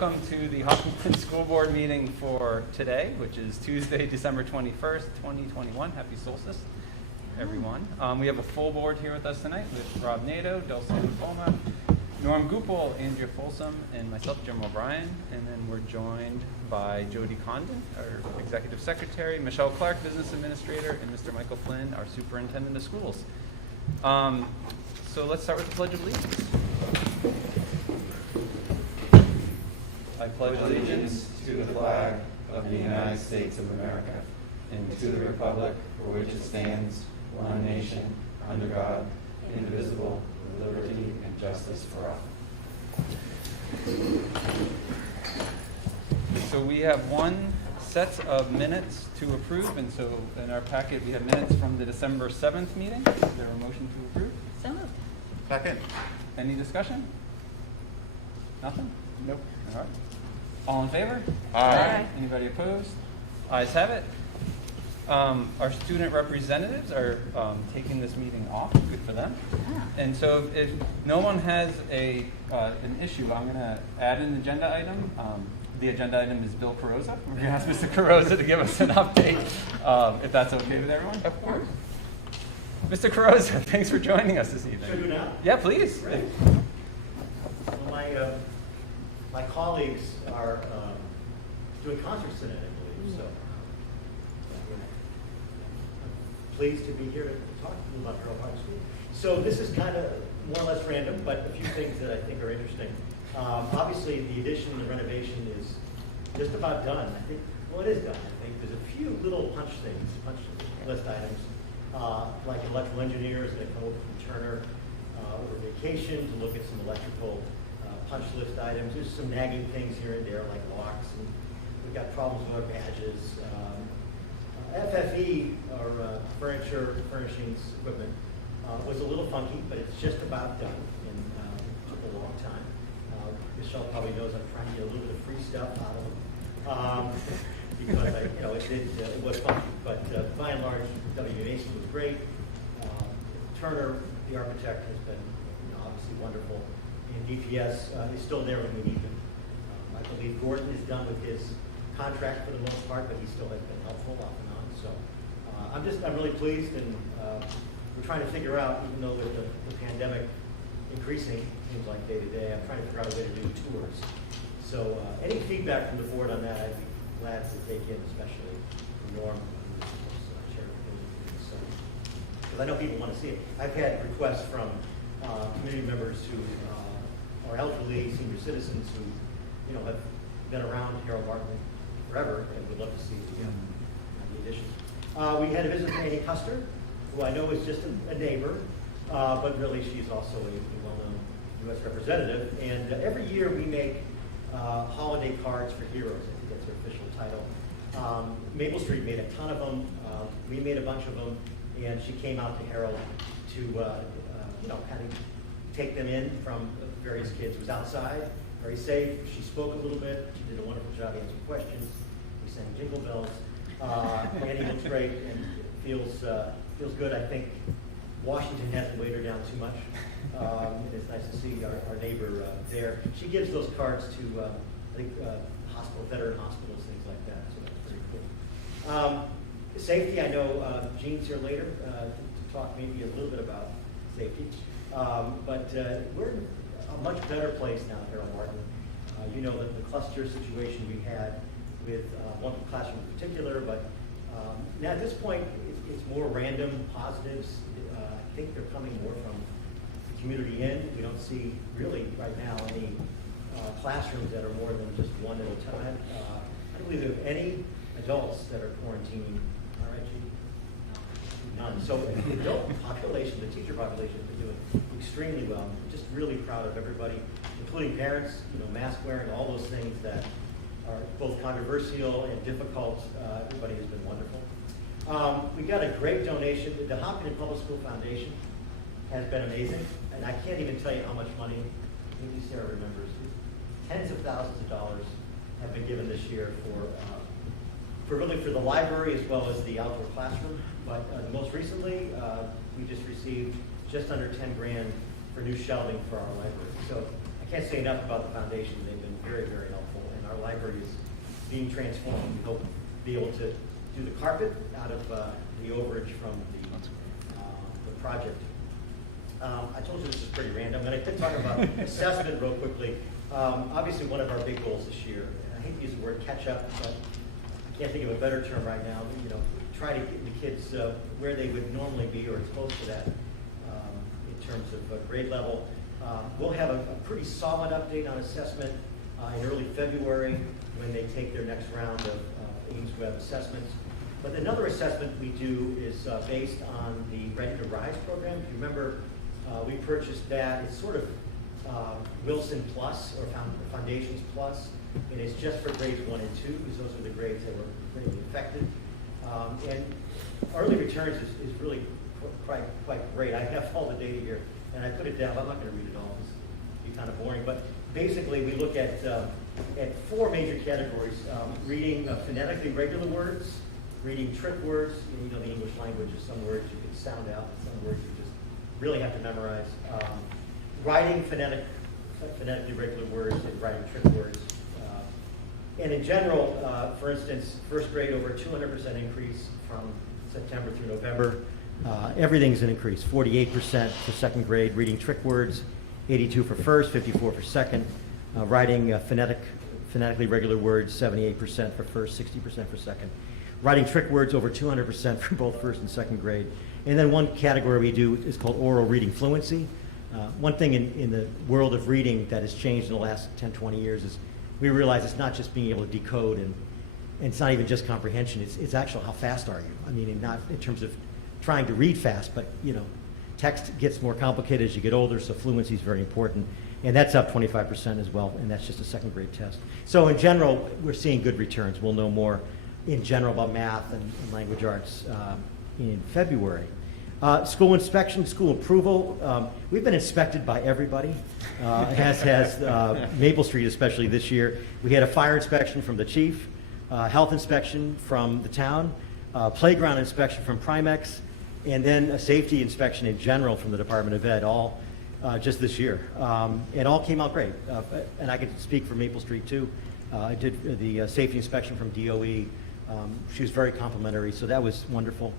welcome to the Hopkinton School Board meeting for today, which is Tuesday, December 21st, 2021. Happy solstice, everyone. We have a full board here with us tonight with Rob Nato, Dulce Boma, Norm Gupel, Andrea Folsom, and myself, Jim O'Brien. And then we're joined by Jody Condon, our Executive Secretary, Michelle Clark, Business Administrator, and Mr. Michael Flynn, our Superintendent of Schools. So let's start with the Pledge of Allegiance. I pledge allegiance to the flag of the United States of America and to the republic for which it stands, one nation, under God, indivisible, with liberty and justice for all. So we have one set of minutes to approve, and so in our packet we have minutes from the December 7th meeting. Is there a motion to approve? So moved. Second. Any discussion? Nothing? Nope. All right. All in favor? Aye. Anybody opposed? Ayes have it. Our student representatives are taking this meeting off. Good for them. Ah. And so if no one has an issue, I'm going to add an agenda item. The agenda item is Bill Carrozza. We're going to ask Mr. Carrozza to give us an update, if that's okay with everyone. Of course. Mr. Carrozza, thanks for joining us this evening. Should I do now? Yeah, please. Great. Well, my colleagues are doing concerts tonight, I believe, so I'm pleased to be here to talk to you about Harold Park School. So this is kind of more or less random, but a few things that I think are interesting. Obviously, the addition and renovation is just about done. I think, well, it is done. I think there's a few little punch list items, like electrical engineers that come over from Turner over vacation to look at some electrical punch list items. There's some nagging things here and there, like locks, and we've got problems with our badges. FFE, or furniture, furnishings, equipment, was a little funky, but it's just about done, and it took a long time. Michelle probably knows I'm trying to get a little bit of free stuff out of them, because it was funky, but by and large, WNAC was great. Turner, the architect, has been obviously wonderful. And DPS is still there when we need them. I believe Gordon is done with his contract for the most part, but he still has been helpful off and on. So I'm really pleased, and we're trying to figure out, even though with the pandemic increasing, seems like day to day, I'm trying to figure out a way to do tours. So any feedback from the board on that, I'd be glad to take in, especially from Norm, who's chair of the committee. So, because I know people want to see it. I've had requests from community members who are elderly, senior citizens who, have been around Harold Martin forever and would love to see the additions. We had a visit from Annie Custer, who I know is just a neighbor, but really she's also a well-known U.S. representative. And every year we make holiday cards for heroes. I think that's her official title. Maple Street made a ton of them. We made a bunch of them, and she came out to Harold to kind of take them in from various kids. It was outside, very safe. She spoke a little bit. She did a wonderful job answering questions. We sang Jingle Bells. Annie looks great and feels good. I think Washington hasn't weighed her down too much. And it's nice to see our neighbor there. She gives those cards to, I think, veteran hospitals, things like that. So that's pretty cool. Safety, I know Jean's here later to talk maybe a little bit about safety. But we're in a much better place now at Harold Martin. The cluster situation we had with one classroom in particular, but now at this point, it's more random positives. I think they're coming more from the community in. We don't see really right now any classrooms that are more than just one at a time. I don't believe we have any adults that are quarantining. All right, Gene? None. So the adult population, the teacher population has been doing extremely well. I'm just really proud of everybody, including parents, mask wearing, all those things that are both controversial and difficult. Everybody has been wonderful. We got a great donation. The Hopkinton Public School Foundation has been amazing, and I can't even tell you how much money, maybe Sarah remembers, tens of thousands of dollars have been given this year for the library as well as the outdoor classroom. But most recently, we just received just under 10 grand for new shelving for our library. So I can't say enough about the foundation. They've been very, very helpful. library is being transformed. We hope to be able to do the carpet out of the overage from the project. I told you this is pretty random. I'm going to talk about assessment real quickly. Obviously, one of our big goals this year, I hate to use the word catch up, but I can't think of a better term right now. Try to get the kids where they would normally be or as close to that in terms of grade level. We'll have a pretty solid update on assessment in early February when they take their next round of Ames Web assessments. But another assessment we do is based on the Ready to Rise program. If you remember, we purchased that. It's sort of Wilson Plus or Foundations Plus, and it's just for grades 1 and 2 because those are the grades that were really affected. And early returns is really quite great. I have all the data here, and I put it down. I'm not going to read it all. It's be kind of boring. But basically, we look at 4 major categories: reading phonetically regular words, reading trick words. The English language is some words you can sound out, some words you just really have to memorize. Writing phonetically regular words and writing trick words. And in general, for instance, first grade over 200% increase from September through November. Everything's an increase, 48% for second grade. Reading trick words, 82 for first, 54 for second. Writing phonetically regular words, 78% for first, 60% for second. Writing trick words over 200% for both first and second grade. And then one category we do is called oral reading fluency. One thing in the world of reading that has changed in the last 10, 20 years is we realize it's not just being able to decode and it's not even just comprehension, it's actually how fast are you? I mean, not in terms of trying to read fast, but text gets more complicated as you get older, so fluency is very important. And that's up 25% as well, and that's just a second grade test. So in general, we're seeing good returns. We'll know more in general about math and language arts in February. School inspection, school approval. We've been inspected by everybody, as has Maple Street, especially this year. We had a fire inspection from the chief, health inspection from the town, playground inspection from Primex, and then a safety inspection in general from the Department of Ed, all just this year. It all came out great. And I can speak for Maple Street too. I did the safety inspection from DOE. She was very complimentary, so that was wonderful.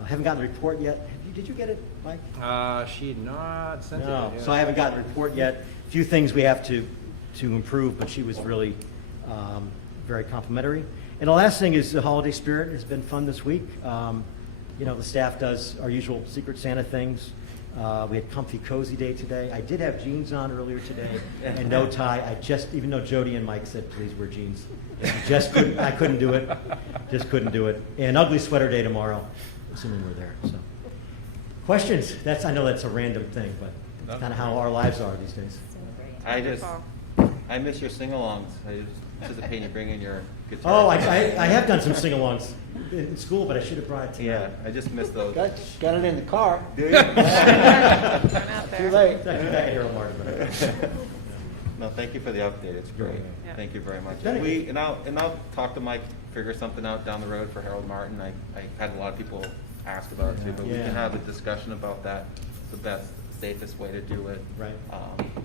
I haven't gotten the report yet. Did you get it, Mike? She had not sent it. No, Yet. so I haven't gotten a report yet. A few things we have to improve, but she was really very complimentary. And the last thing is the holiday spirit has been fun this week. The staff does our usual Secret Santa things. We had comfy, cozy day today. I did have jeans on earlier today and no tie. Even though Jody and Mike said, please wear jeans. I couldn't do it. Just couldn't do it. And ugly sweater day tomorrow, assuming we're there. So, questions? I know that's a random thing, but it's kind of how our lives are these days. I miss your sing-alongs. I anticipate you bringing your guitar. Oh, I have done some sing-alongs in school, but I should have brought it to you. Yeah, I just missed those. Got it in the car. Do you? Too late. I can hear them, Martin. No, thank you for the update. It's great. Yeah. Thank you very much. Thank And I'll talk to Mike, figure something out down the road for Harold Martin. I had a lot of people ask about it too, but we Yeah. can have a discussion about that, the best, safest way to do it. Right.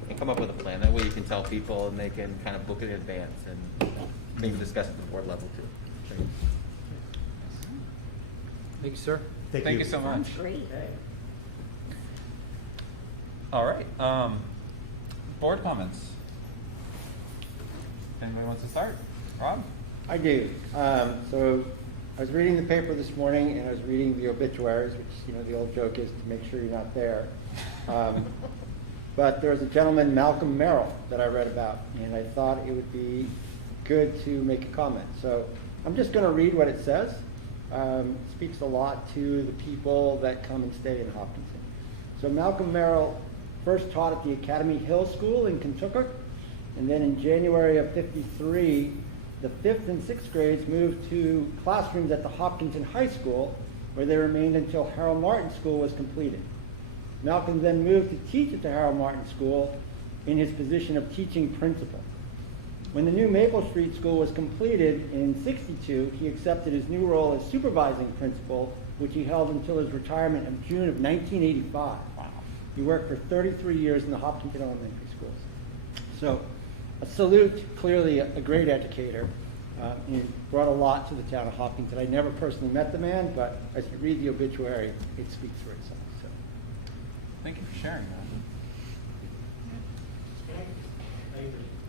And come up with a plan. That way you can tell people and they can kind of book it in advance and maybe discuss it at the board level too. Thank you, sir. Thank you so much. Great. All right. Board comments. Anybody wants to start? Rob? I do. So I was reading the paper this morning, and I was reading the obituaries, which, the old joke is to make sure you're not there. But there was a gentleman, Malcolm Merrill, that I read about, and I thought it would be good to make a comment. So I'm just going to read what it says. It speaks a lot to the people that come and stay in Hopkinton. So Malcolm Merrill first taught at the Academy Hill School in Kentucky, and then in January of '53, the 5th and 6th grades moved to classrooms at the Hopkinton High School, where they remained until Harold Martin School was completed. Malcolm then moved to teach at the Harold Martin School in his position of teaching principal. When the new Maple Street School was completed in '62, he accepted his new role as supervising principal, which he held until his retirement in June of 1985. He worked for 33 years in the Hopkinton Elementary Schools. So a salute, clearly a great educator. He brought a lot to the town of Hopkinton. I never personally met the man, but as you read the obituary, it speaks for itself. So. Thank you for sharing that. I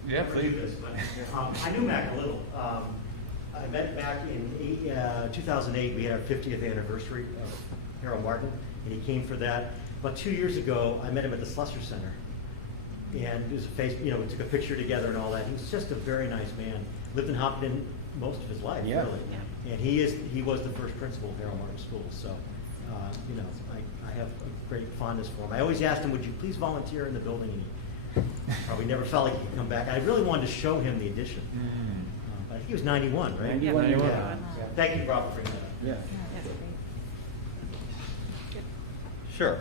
Yeah, never knew please. this, but, I knew Mac a little. I met Mac in 2008. We had our 50th anniversary of Harold Martin, and he came for that. About 2 years ago, I met him at the Slusser Center, and it was we took a picture together and all that. He was just a very nice man. Lived in Hopkinton most of his life, Yeah. really. Yeah. And he was the first principal of Harold Martin School. So, I have a great fondness for him. I always asked him, would you please volunteer in the building? And he probably never felt like he could come back. I really wanted to show him the addition. But I think he was 91, right? 91, Yeah. 91. Yeah. Thank you, Rob, for bringing that up. Yeah. That's great. Good. Sure.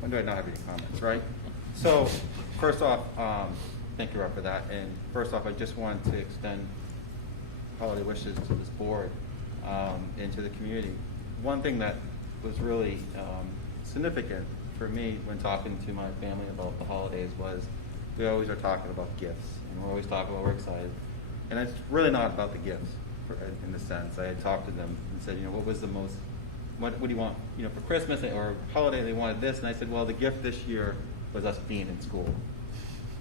When do I not have any comments, right? So, first off, thank you, Rob, for that. And first off, I just wanted to extend holiday wishes to this board and to the community. One thing that was really significant for me when talking to my family about the holidays was we always are talking about gifts, and we're always talking about we're excited. And it's really not about the gifts, in the sense. I had talked to them and said, what was the most, what do you want, for Christmas or holiday they wanted this, and I said, well, the gift this year was us being in school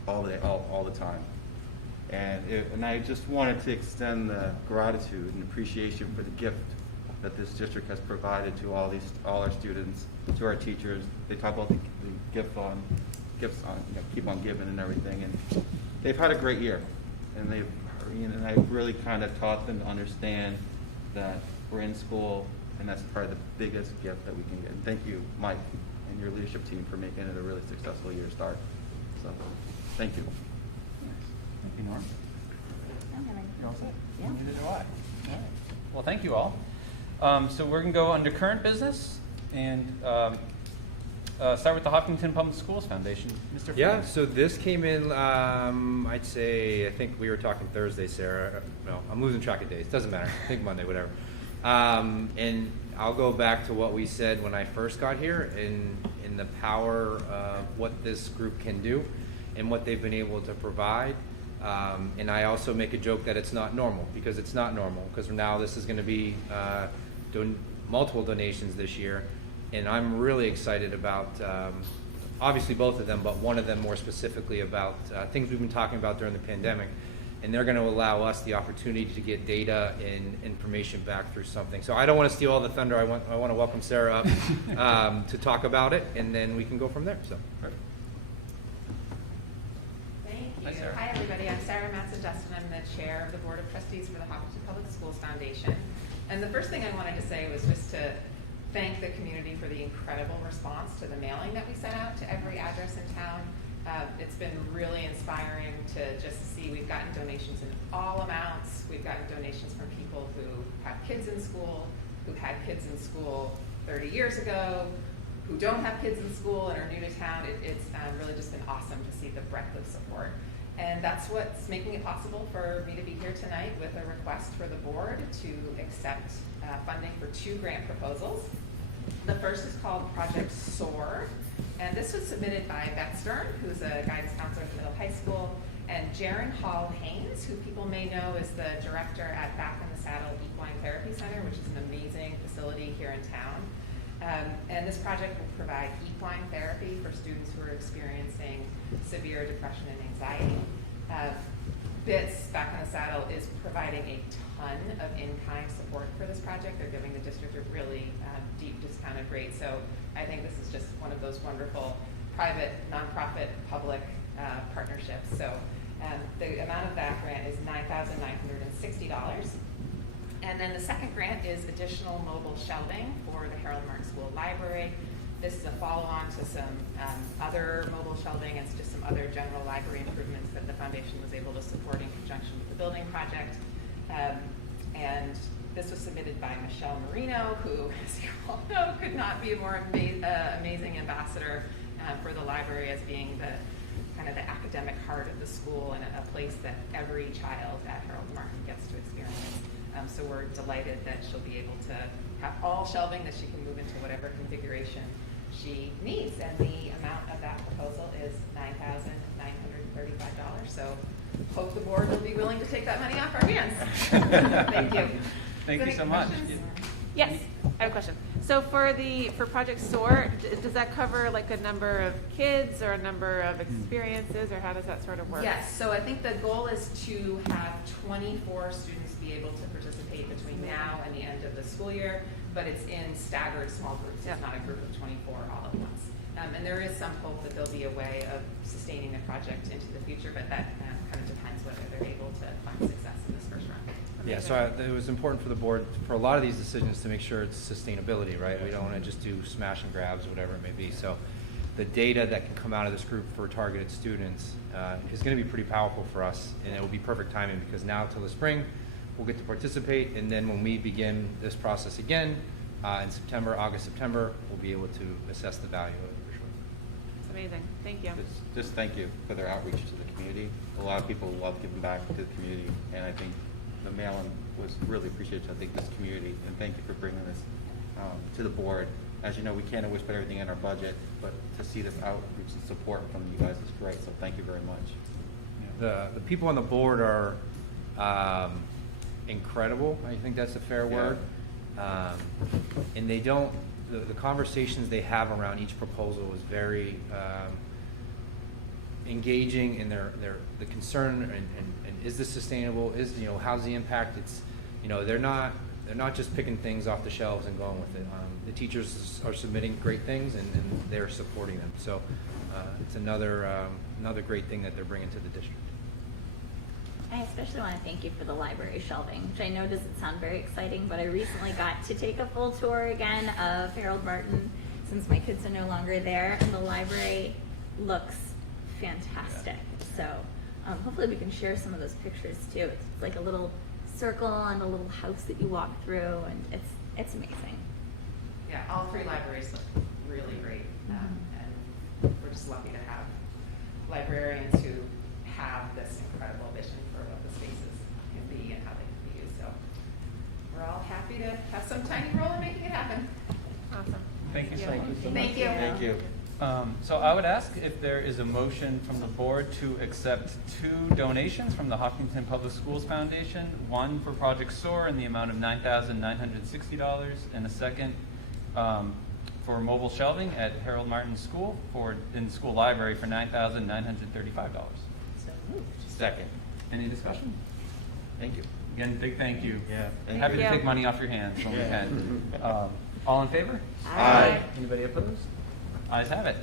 all the time. And I just wanted to extend the gratitude and appreciation for the gift that this district has provided to all our students, to our teachers. They talk about the gifts on keep on giving and everything, and they've had a great year, and I really kind of taught them to understand that we're in school, and that's probably the biggest gift that we can get. And thank you, Mike, and your leadership team for making it a really successful year start. So, thank you. Thank you, Norm. I don't have any- You all set? Yeah. Neither do I. All right. Well, thank you all. So we're going to go under current business and start with the Hopkinton Public Schools Foundation. Mr. Yeah, Freeman. so this came in, I think we were talking Thursday, Sarah. No, I'm losing track of days. Doesn't matter. I think Monday, whatever. And I'll go back to what we said when I first got here in the power of what this group can do and what they've been able to provide. And I also make a joke that it's not normal, because it's not normal, because now this is going to be multiple donations this year. And I'm really excited about, obviously both of them, but one of them more specifically about things we've been talking about during the pandemic. And they're going to allow us the opportunity to get data and information back through something. So I don't want to steal all the thunder. I want to welcome Sarah up to talk about it, and then we can go from there. So. Perfect. Thank you. Hi, Sarah. Hi, everybody. I'm Sarah Matson-Justin. I'm the chair of the Board of Trustees for the Hopkinton Public Schools Foundation. And the first thing I wanted to say was just to thank the community for the incredible response to the mailing that we sent out to every address in town. It's been really inspiring to just see we've gotten donations in all amounts. We've gotten donations from people who have kids in school, who had kids in school 30 years ago, who don't have kids in school and are new to town. It's really just been awesome to see the breadth of support. And that's what's making it possible for me to be here tonight with a request for the board to accept funding for 2 grant proposals. The first is called Project SOAR, and this was submitted by Beth Stern, who's a guidance counselor at the middle high school, and Jaron Hall Haynes, who people may know is the director at Back in the Saddle Equine Therapy Center, which is an amazing facility here in town. And this project will provide equine therapy for students who are experiencing severe depression and anxiety. BITS, Back in the Saddle, is providing a ton of in-kind support for this project. They're giving the district a really deep discounted rate. So I think this is just one of those wonderful private, nonprofit, public partnerships. So the amount of that grant is $9,960. And then the second grant is additional mobile shelving for the Harold Martin School Library. This is a follow-on to some other mobile shelving and just some other general library improvements that the foundation was able to support in conjunction with the building project. And this was submitted by Michelle Marino, who, as you all know, could not be a more amazing ambassador for the library as being the kind of the academic heart of the school and a place that every child at Harold Martin gets to experience. So we're delighted that she'll be able to have all shelving that she can move into whatever configuration she needs. And the amount of that proposal is $9,935. So hope the board will be willing to take that money off our hands. Thank you. Thank you Any so much. questions? Yes, I have a question. So for Project SOAR, does that cover like a number of kids or a number of experiences, or how does that sort of work? Yes, so I think the goal is to have 24 students be able to participate between now and the end of the school year, but it's in staggered small groups. It's not a group of 24 all at once. And there is some hope that there'll be a way of sustaining the project into the future, but that kind of depends whether they're able to find success in this first round. Yeah, so it was important for the board, for a lot of these decisions, to make sure it's sustainability, right? We don't want to just do smash and grabs or whatever it may be. So the data that can come out of this group for targeted students is going to be pretty powerful for us, and it will be perfect timing because now till the spring, we'll get to participate, and then when we begin this process again in September, August, September, we'll be able to assess the value of it for sure. It's amazing. Thank you. Just thank you for their outreach to the community. A lot of people love giving back to the community, and I think the mail-in was really appreciated, I think, this community, and thank you for bringing this to the board. As you know, we can't always put everything in our budget, but to see this outreach and support from you guys is great, so thank you very much. The people on the board are incredible. I think that's a fair word. And they don't, the conversations they have around each proposal is very engaging in the concern and is this sustainable? How's the impact? It's, they're not just picking things off the shelves and going with it. The teachers are submitting great things and they're supporting them. So it's another great thing that they're bringing to the district. I especially want to thank you for the library shelving, which I know doesn't sound very exciting, but I recently got to take a full tour again of Harold Martin since my kids are no longer there, and the library looks fantastic. So hopefully we can share some of those pictures too. It's like a little circle and a little house that you walk through, and it's amazing. Yeah, all three libraries look really great, and we're just lucky to have librarians who have this incredible vision for what the spaces can be and how they can be used. So we're all happy to have some tiny role in making it happen. Awesome. Thank you so much. Thank you. Thank you. So I would ask if there is a motion from the board to accept 2 donations from the Hopkinton Public Schools Foundation, one for Project SOAR in the amount of $9,960, and a second for mobile shelving at Harold Martin School in the school library for $9,935. So moved. Second. Any discussion? Thank you. Again, big thank you. Yeah. Thank Happy to you. take money off your hands when we Yeah. can. All in favor? Aye. Anybody opposed? Ayes have it.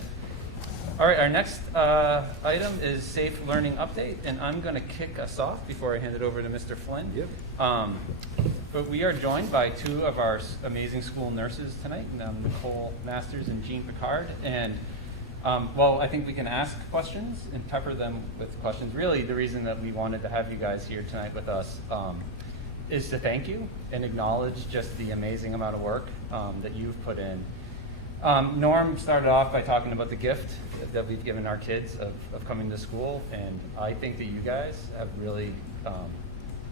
All right, our next item is Safe Learning Update, and I'm going to kick us off before I hand it over to Mr. Flynn. Yep. But we are joined by 2 of our amazing school nurses tonight, Nicole Masters and Jean Picard. And I think we can ask questions and pepper them with questions. Really, the reason that we wanted to have you guys here tonight with us is to thank you and acknowledge just the amazing amount of work that you've put in. Norm started off by talking about the gift that we've given our kids of coming to school, and I think that you guys have really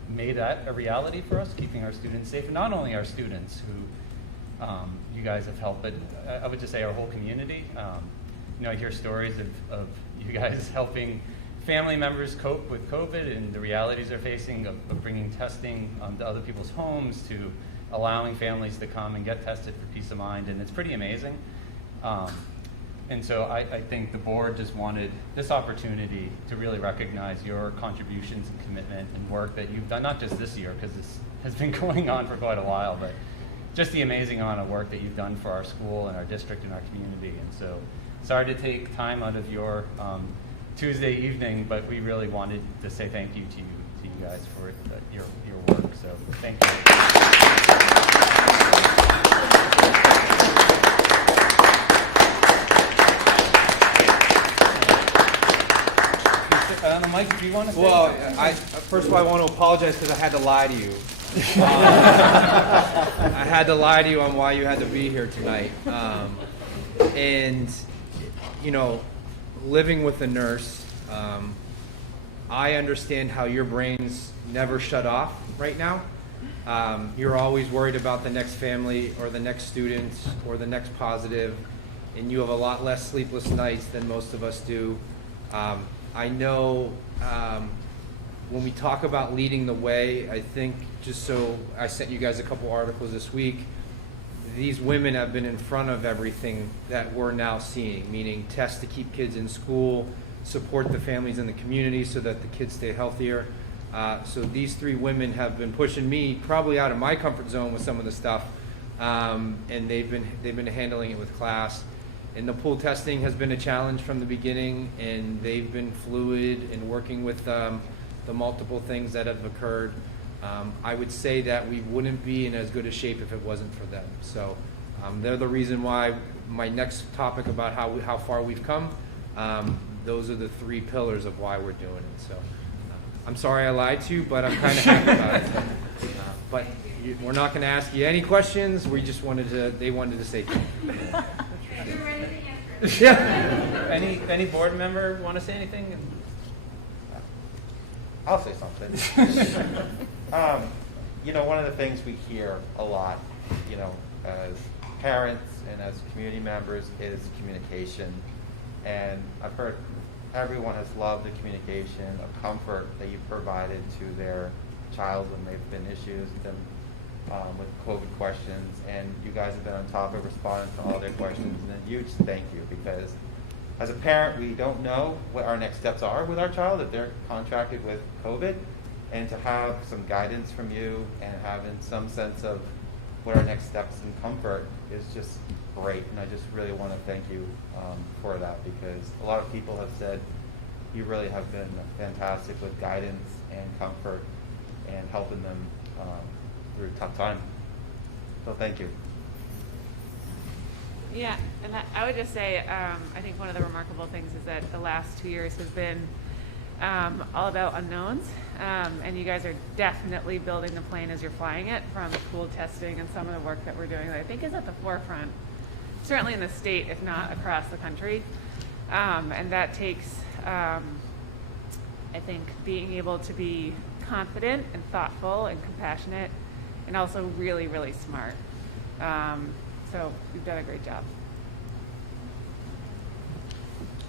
made that a reality for us, keeping our students safe, and not only our students who you guys have helped, but I would just say our whole community. I hear stories of you guys helping family members cope with COVID and the realities they're facing of bringing testing to other people's homes, to allowing families to come and get tested for peace of mind, and it's pretty amazing. And so I think the board just wanted this opportunity to really recognize your contributions and commitment and work that you've done, not just this year, because this has been going on for quite a while, but just the amazing amount of work that you've done for our school and our district and our community. And so sorry to take time out of your Tuesday evening, but we really wanted to say thank you to you guys for your work. So thank you. Mike, do you want to say Well, something? first of all, I want to apologize because I had to lie to you. I had to lie to you on why you had to be here tonight. And, living with a nurse, I understand how your brains never shut off right now. You're always worried about the next family or the next student or the next positive, and you have a lot less sleepless nights than most of us do. I know when we talk about leading the way, I think just so I sent you guys a couple articles this week, these women have been in front of everything that we're now seeing, meaning tests to keep kids in school, support the families in the community so that the kids stay healthier. So these three women have been pushing me probably out of my comfort zone with some of the stuff, and they've been handling it with class. And the pool testing has been a challenge from the beginning, and they've been fluid in working with the multiple things that have occurred. I would say that we wouldn't be in as good a shape if it wasn't for them. So they're the reason why my next topic about how far we've come, those are the three pillars of why we're doing it. So I'm sorry I lied to you, but I'm kind of happy about it. But we're not going to ask you any questions. We just they wanted to say thank you. You're ready to answer. Yeah. Any board member want to say anything? I'll say something. One of the things we hear a lot, as parents and as community members is communication. And I've heard everyone has loved the communication of comfort that you've provided to their child when they've been issues with COVID questions. And you guys have been on top of responding to all their questions. And a huge thank you, because as a parent, we don't know what our next steps are with our child if they're contracted with COVID. And to have some guidance from you and having some sense of what our next steps in comfort is just great. And I just really want to thank you for that, because a lot of people have said you really have been fantastic with guidance and comfort and helping them through a tough time. So thank you. Yeah, and I would just say, I think one of the remarkable things is that the last 2 years has been all about unknowns, and you guys are definitely building the plane as you're flying it, from pool testing and some of the work that we're doing that I think is at the forefront, certainly in the state, if not across the country. And that takes, I think, being able to be confident and thoughtful and compassionate, and also really, really smart. So you've done a great job.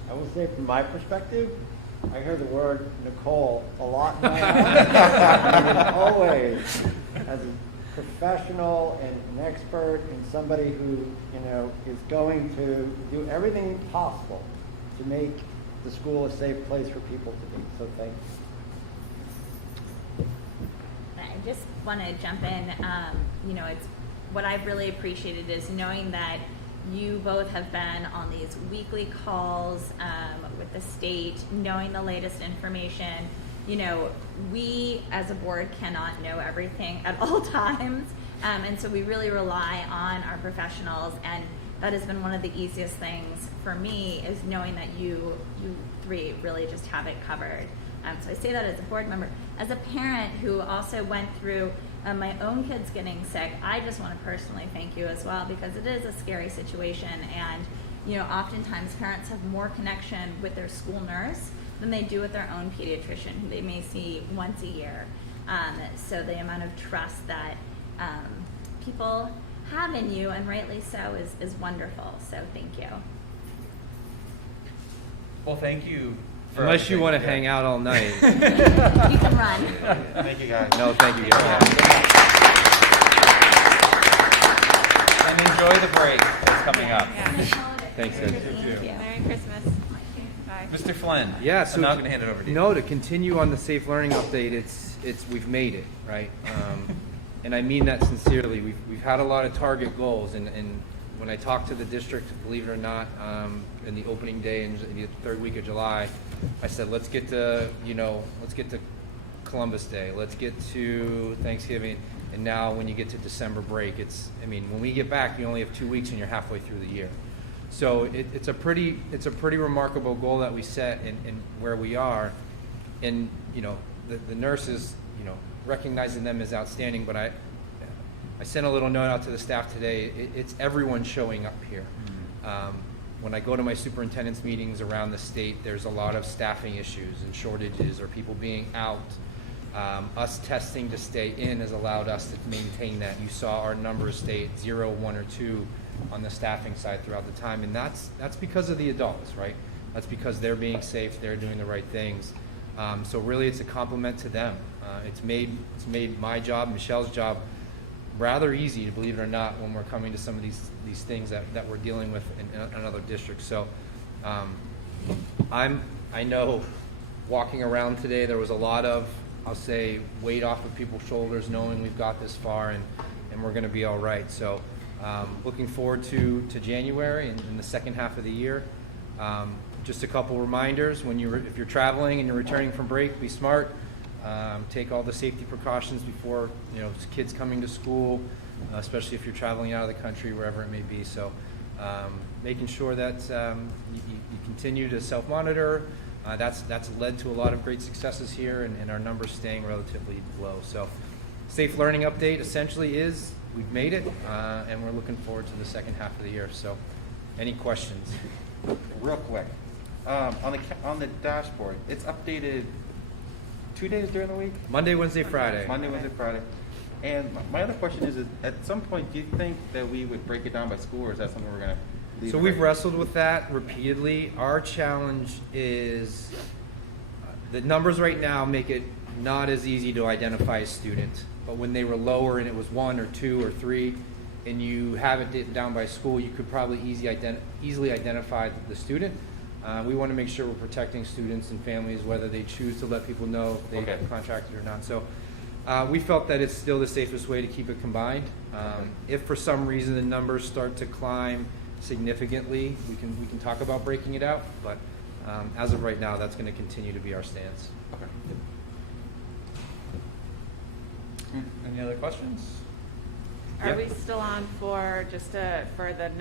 I will say from my perspective, I heard the word Nicole a lot in my life. And always, as a professional and an expert and somebody who, is going to do everything possible to make the school a safe place for people to be. So thank you. I just want to jump in. It's what I've really appreciated is knowing that you both have been on these weekly calls with the state, knowing the latest information. We as a board cannot know everything at all times, and so we really rely on our professionals, and that has been one of the easiest things for me, is knowing that you three really just have it covered. So I say that as a board member. As a parent who also went through my own kids getting sick, I just want to personally thank you as well, because it is a scary situation, and oftentimes parents have more connection with their school nurse than they do with their own pediatrician, who they may see once a year. So the amount of trust that people have in you, and rightly so, is wonderful. So thank you. Well, thank you. Unless you want to hang out all night. You can run. Thank you, guys. No, thank you guys. And enjoy the break that's coming up. Thanks, guys. Thank you. Merry Christmas. Bye. Mr. Flynn. Yeah, so I'm now going to hand it over to you. No, to continue on the safe learning update, it's we've made it, right? And I mean that sincerely. We've had a lot of target goals, and when I talked to the district, believe it or not, in the opening day in the third week of July, I said, let's get to Columbus Day, let's get to Thanksgiving, and now when you get to December break, when we get back, you only have 2 weeks and you're halfway through the year. So it's a pretty remarkable goal that we set in where we are, and the nurses, recognizing them as outstanding. But I sent a little note out to the staff today. It's everyone showing up here. When I go to my superintendent's meetings around the state, there's a lot of staffing issues and shortages, or people being out. Us testing to stay in has allowed us to maintain that. You saw our numbers stay at 0, 1, or 2 on the staffing side throughout the time, and that's because of the adults, right? That's because they're being safe, they're doing the right things. So really, it's a compliment to them. It's made my job, Michelle's job, rather easy, to believe it or not, when we're coming to some of these things that we're dealing with in other districts. So I know walking around today, there was a lot of, I'll say, weight off of people's shoulders, knowing we've got this far and we're going to be all right. So looking forward to January and the second half of the year. Just a couple reminders: if you're traveling and you're returning from break, be smart. Take all the safety precautions before kids coming to school, especially if you're traveling out of the country, wherever it may be. So making sure that you continue to self-monitor. That's led to a lot of great successes here, and our numbers staying relatively low. So safe learning update essentially is we've made it, and we're looking forward to the second half of the year. So any questions? Real quick, on the dashboard, it's updated 2 days during the week? Monday, Wednesday, Friday. Monday, Wednesday, Friday. And my other question is at some point, do you think that we would break it down by school, or is that something we're going to leave? So we've wrestled with that repeatedly. Our challenge is the numbers right now make it not as easy to identify a student. But when they were lower and it was 1 or 2 or 3, and you have it down by school, you could probably easily identify the student. We want to make sure we're protecting students and families, whether they choose to let people know if they get contracted or not. So we felt that it's still the safest way to keep it combined. If for some reason the numbers start to climb significantly, we can talk about breaking it out. But as of right now, that's going to continue to be our stance. Okay. Any other questions? Are Yep. we still on for for the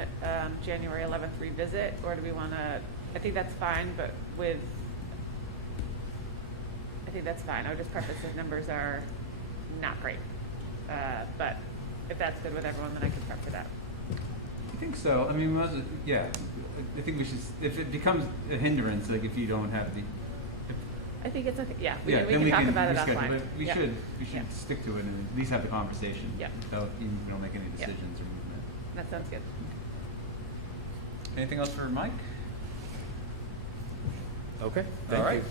January 11th revisit, or do we want to? I think that's fine, but I think that's fine. I would just preface the numbers are not great, but if that's good with everyone, then I can prep for that. I think so. I mean, yeah. I think we should. If it becomes a hindrance, like if you don't have the. I think it's okay. Yeah, we Yeah, can then talk about it reschedule, offline. but we Yeah. should Yeah. stick to it and at least have the conversation. Yeah. Without you don't make any Yeah. decisions or movement. That sounds good. Anything else for Mike? Okay. All right.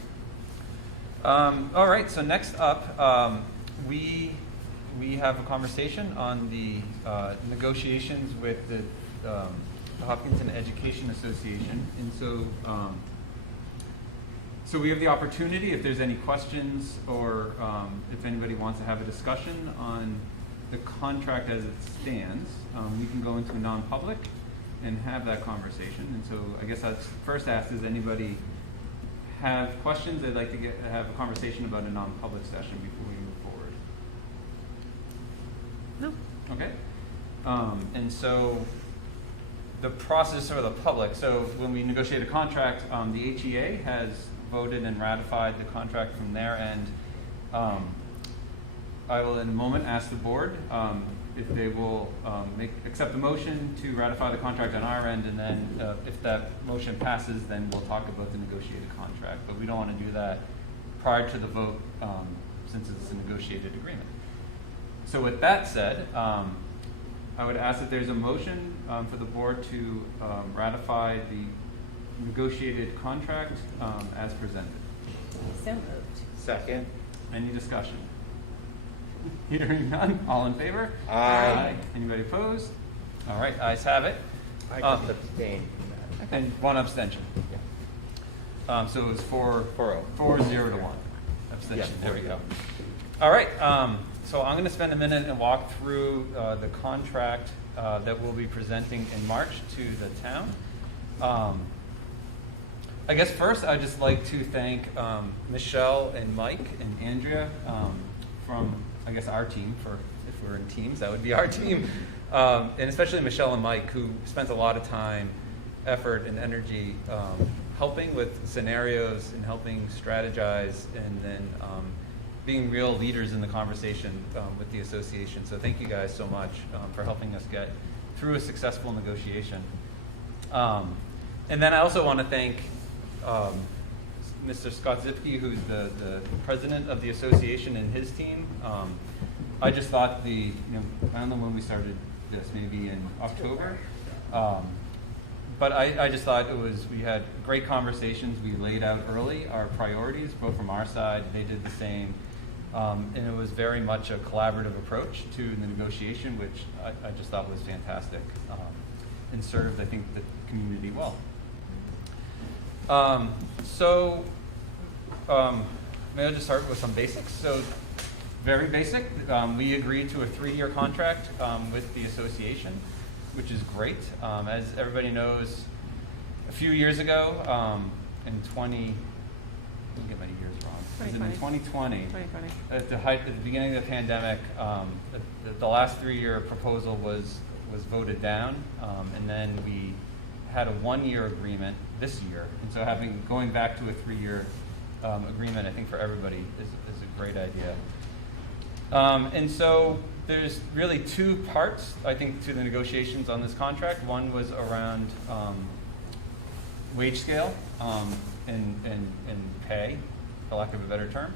All right. So next up, we have a conversation on the negotiations with the Hopkinton Education Association, and so. So we have the opportunity, if there's any questions or if anybody wants to have a discussion on the contract as it stands, we can go into a non-public and have that conversation. And so I guess I'd first ask, does anybody have questions they'd like to have a conversation about a non-public session before we move forward? No. Okay. And so the process for the public, so when we negotiate a contract, the HEA has voted and ratified the contract from their end. I will in a moment ask the board if they will accept the motion to ratify the contract on our end, and then if that motion passes, then we'll talk about the negotiated contract. But we don't want to do that prior to the vote since it's a negotiated agreement. So with that said, I would ask that there's a motion for the board to ratify the negotiated contract as presented. So moved. Second. Any discussion? Hearing none, all in favor? Aye. Anybody opposed? All right, ayes have it. I just abstain from that. And one abstention. So it was 4-0 to 1 abstention. Yeah, There we go. All right, so I'm going to spend a minute and walk through the contract that we'll be presenting in March to the town. I guess first I'd just like to thank Michelle and Mike and Andrea from, I guess, our team, for if we're in teams, that would be our team, and especially Michelle and Mike, who spent a lot of time, effort, and energy helping with scenarios and helping strategize, and then being real leaders in the conversation with the association. So thank you guys so much for helping us get through a successful negotiation. And then I also want to thank Mr. Scott Zipke, who's the president of the association, and his team. I just thought I don't know when we started this, maybe in October. but I just thought we had great conversations. We laid out early our priorities, both from our side, they did the same. And it was very much a collaborative approach to the negotiation, which I just thought was fantastic, and served, I think, the community well. Maybe I'll just start with some basics. So, very basic. We agreed to a 3-year contract with the association, which is great. As everybody knows, a few years ago, in let me get my years wrong. It was in 2020. At the beginning of the pandemic, the last 3-year proposal was voted down, and then we had a 1-year agreement this year. And so going back to a 3-year agreement, I think for everybody is a great idea. And so there's really 2 parts, I think, to the negotiations on this contract. One was around wage scale and pay, for lack of a better term.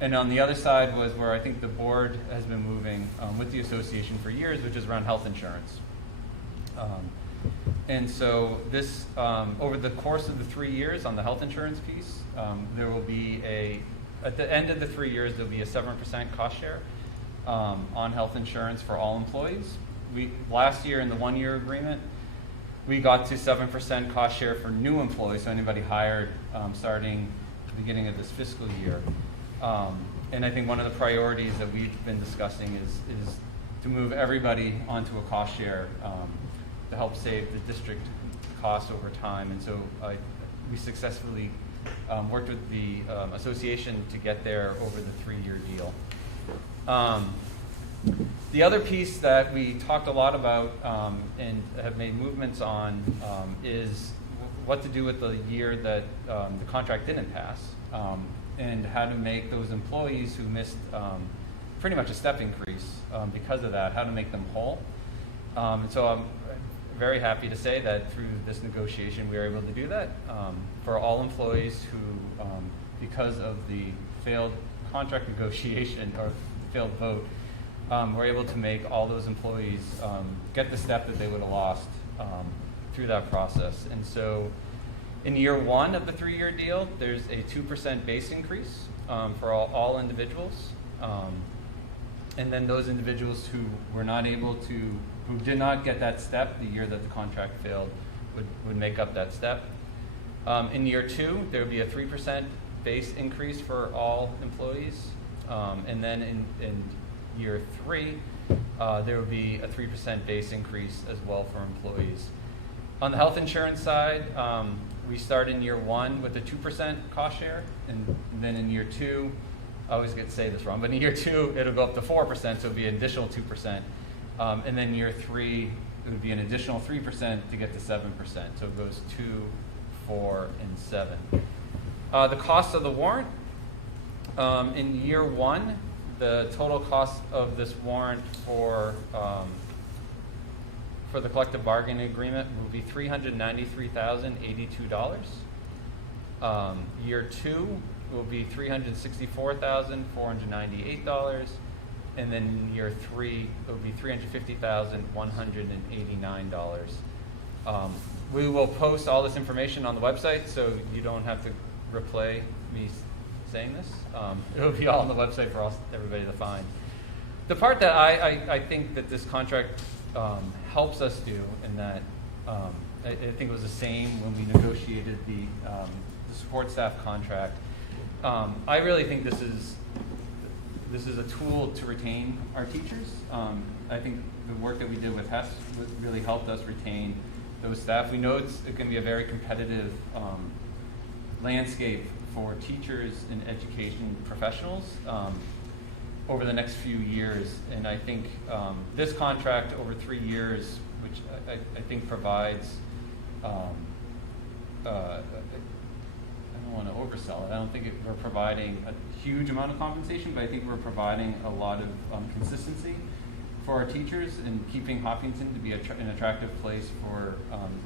And on the other side was where I think the board has been moving with the association for years, which is around health insurance. And so this, over the course of the 3 years on the health insurance piece, there will be at the end of the 3 years, there'll be a 7% cost share on health insurance for all employees. Last year in the 1-year agreement, we got to 7% cost share for new employees, so anybody hired starting the beginning of this fiscal year. And I think one of the priorities that we've been discussing is to move everybody onto a cost share to help save the district costs over time. And so we successfully worked with the association to get there over the 3-year deal. The other piece that we talked a lot about and have made movements on is what to do with the year that the contract didn't pass, and how to make those employees who missed pretty much a step increase because of that, how to make them whole. And so I'm very happy to say that through this negotiation we were able to do that for all employees who, because of the failed contract negotiation or failed vote, we're able to make all those employees get the step that they would have lost through that process. And so in year 1 of the 3-year deal, there's a 2% base increase for all individuals. And then those individuals who were not able to, who did not get that step the year that the contract failed would make up that step. In year 2, there would be a 3% base increase for all employees. And then in year 3, there would be a 3% base increase as well for employees. On the health insurance side, we start in year 1 with a 2% cost share, and then in year 2, I always get to say this wrong, but in year 2, it'll go up to 4%, so it'll be an additional 2%. And then year 3, it would be an additional 3% to get to 7%. So it goes 2, 4, and 7. The cost of the warrant, in year 1, the total cost of this warrant for the collective bargaining agreement will be $393,082. Year 2 will be $364,498, and then year 3 it will be $350,189. We will post all this information on the website, so you don't have to replay me saying this. It will be all on the website for everybody to find. The part that I think that this contract helps us do, and that I think it was the same when we negotiated the support staff contract. I really think this is a tool to retain our teachers. I think the work that we did with HES really helped us retain those staff. We know it's going to be a very competitive landscape for teachers and education professionals over the next few years. And I think this contract over 3 years, which I think provides, I don't want to oversell it. I don't think we're providing a huge amount of compensation, but I think we're providing a lot of consistency for our teachers and keeping Hopkinton to be an attractive place for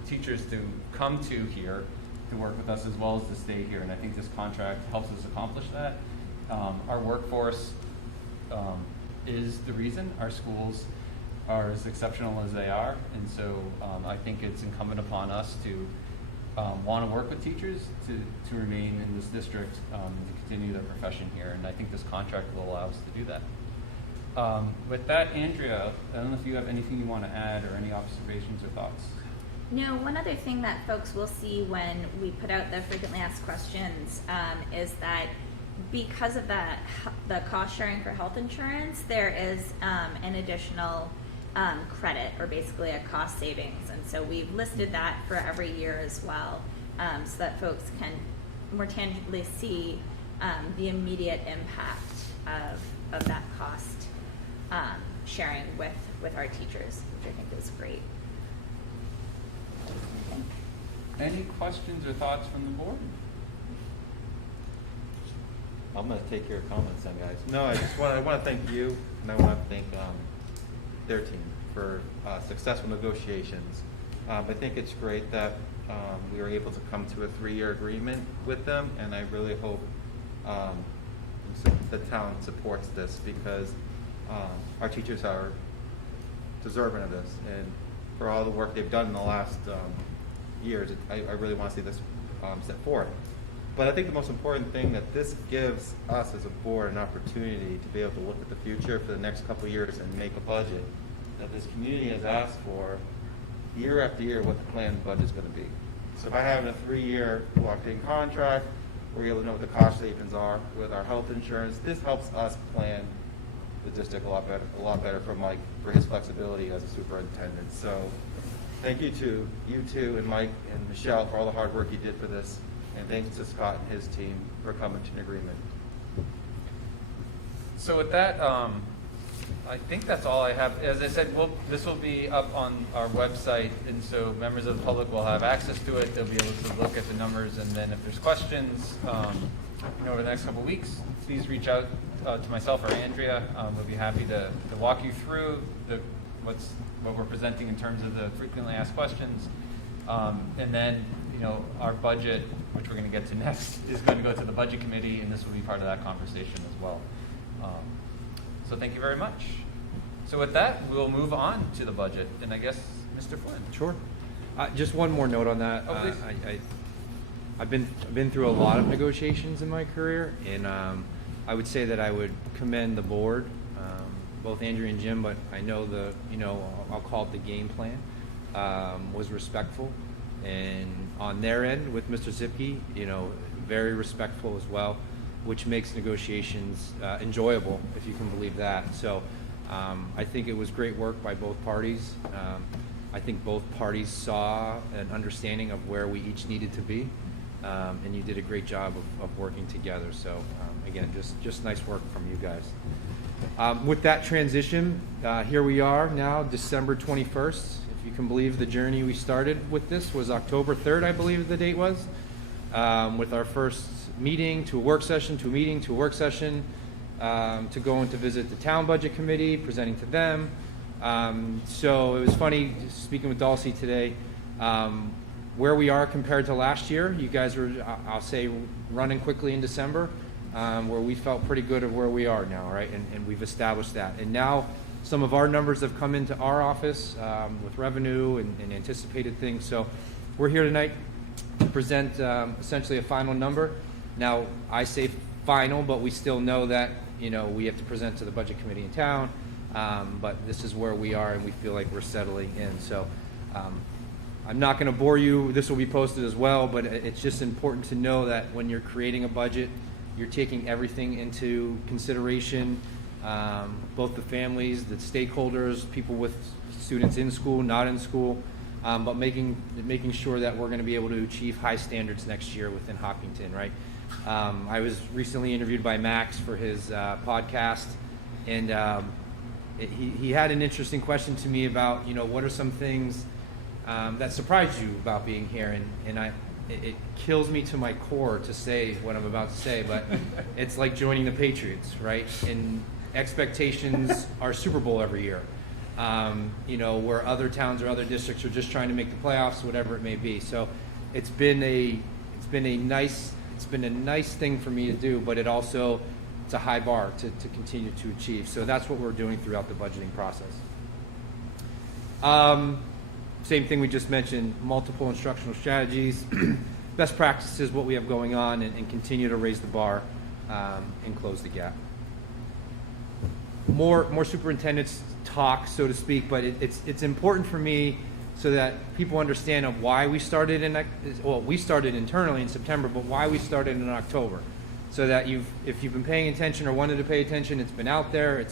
teachers to come to here to work with us as well as to stay here. And I think this contract helps us accomplish that. Our workforce is the reason. Our schools are as exceptional as they are. And so I think it's incumbent upon us to want to work with teachers to remain in this district and to continue their profession here. And I think this contract will allow us to do that. With that, Andrea, I don't know if you have anything you want to add or any observations or thoughts. No, one other thing that folks will see when we put out the frequently asked questions is that because of the cost sharing for health insurance, there is an additional credit, or basically a cost savings. And so we've listed that for every year as well, so that folks can more tangibly see the immediate impact of that cost sharing with our teachers, which I think is great. Any questions or thoughts from the board? I'm gonna take your comments then, guys. No, I want to thank you, and I want to thank their team for successful negotiations. I think it's great that we were able to come to a 3-year agreement with them, and I really hope the town supports this, because our teachers are deserving of this, and for all the work they've done in the last years, I really want to see this set forth. But I think the most important thing that this gives us as a board an opportunity to be able to look at the future for the next couple of years and make a budget that this community has asked for year after year, what the planned budget is going to be. So by having a 3-year locked-in contract, we're able to know what the cost savings are with our health insurance. This helps us plan the district a lot better for Mike, for his flexibility as a superintendent. So thank you to you two and Mike and Michelle for all the hard work you did for this. And thanks to Scott and his team for coming to an agreement. So with that, I think that's all I have. As I said, this will be up on our website, and so members of the public will have access to it. They'll be able to look at the numbers, and then if there's questions over the next couple of weeks, please reach out to myself or Andrea. We'll be happy to walk you through what we're presenting in terms of the frequently asked questions, and then our budget, which we're going to get to next, is going to go to the budget committee, and this will be part of that conversation as well. So thank you very much. So with that, we'll move on to the budget, and I guess Mr. Flynn. Sure. Just one more note on that. Oh, please. I've been through a lot of negotiations in my career, and I would say that I would commend the board, both Andrew and Jim, but I know I'll call it the game plan, was respectful. And on their end with Mr. Zipke, very respectful as well, which makes negotiations enjoyable, if you can believe that. So I think it was great work by both parties. I think both parties saw an understanding of where we each needed to be, and you did a great job of working together. So again, just nice work from you guys. With that transition, here we are now, December 21st. If you can believe the journey we started with this was October 3rd, I believe the date was, with our first meeting to a work session, to a meeting to a work session, to going to visit the town budget committee, presenting to them. So it was funny speaking with Dulcie today, where we are compared to last year. You guys were, I'll say, running quickly in December, where we felt pretty good of where we are now, right? And we've established that. And now some of our numbers have come into our office with revenue and anticipated things. So we're here tonight to present essentially a final number. Now, I say final, but we still know that we have to present to the budget committee in town. But this is where we are, and we feel like we're settling in. So I'm not going to bore you. This will be posted as well, but it's just important to know that when you're creating a budget, you're taking everything into consideration. Both the families, the stakeholders, people with students in school, not in school, but making sure that we're going to be able to achieve high standards next year within Hopkinton, right? I was recently interviewed by Max for his podcast, and he had an interesting question to me about, what are some things that surprised you about being here, and it kills me to my core to say what I'm about to say, but it's like joining the Patriots, right? And expectations are Super Bowl every year, where other towns or other districts are just trying to make the playoffs, whatever it may be. So it's been a nice thing for me to do, but it's a high bar to continue to achieve. So that's what we're doing throughout the budgeting process. Same thing we just mentioned, multiple instructional strategies, best practices, what we have going on, and continue to raise the bar and close the gap. More superintendents talk, so to speak, but it's important for me so that people understand of why we started we started internally in September, but why we started in October. So that if you've been paying attention or wanted to pay attention, it's been out there,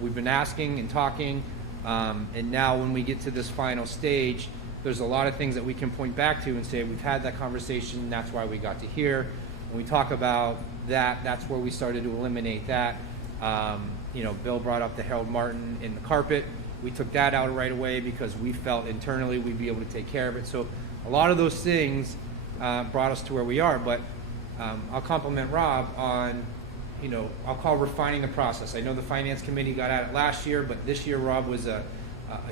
we've been asking and talking, and now when we get to this final stage, there's a lot of things that we can point back to and say, we've had that conversation, that's why we got to here. When we talk about that, that's where we started to eliminate that. Bill brought up the Harold Martin in the carpet. We took that out right away because we felt internally we'd be able to take care of it. So a lot of those things brought us to where we are, but I'll compliment Rob on, I'll call refining the process. I know the finance committee got at it last year, but this year Rob was a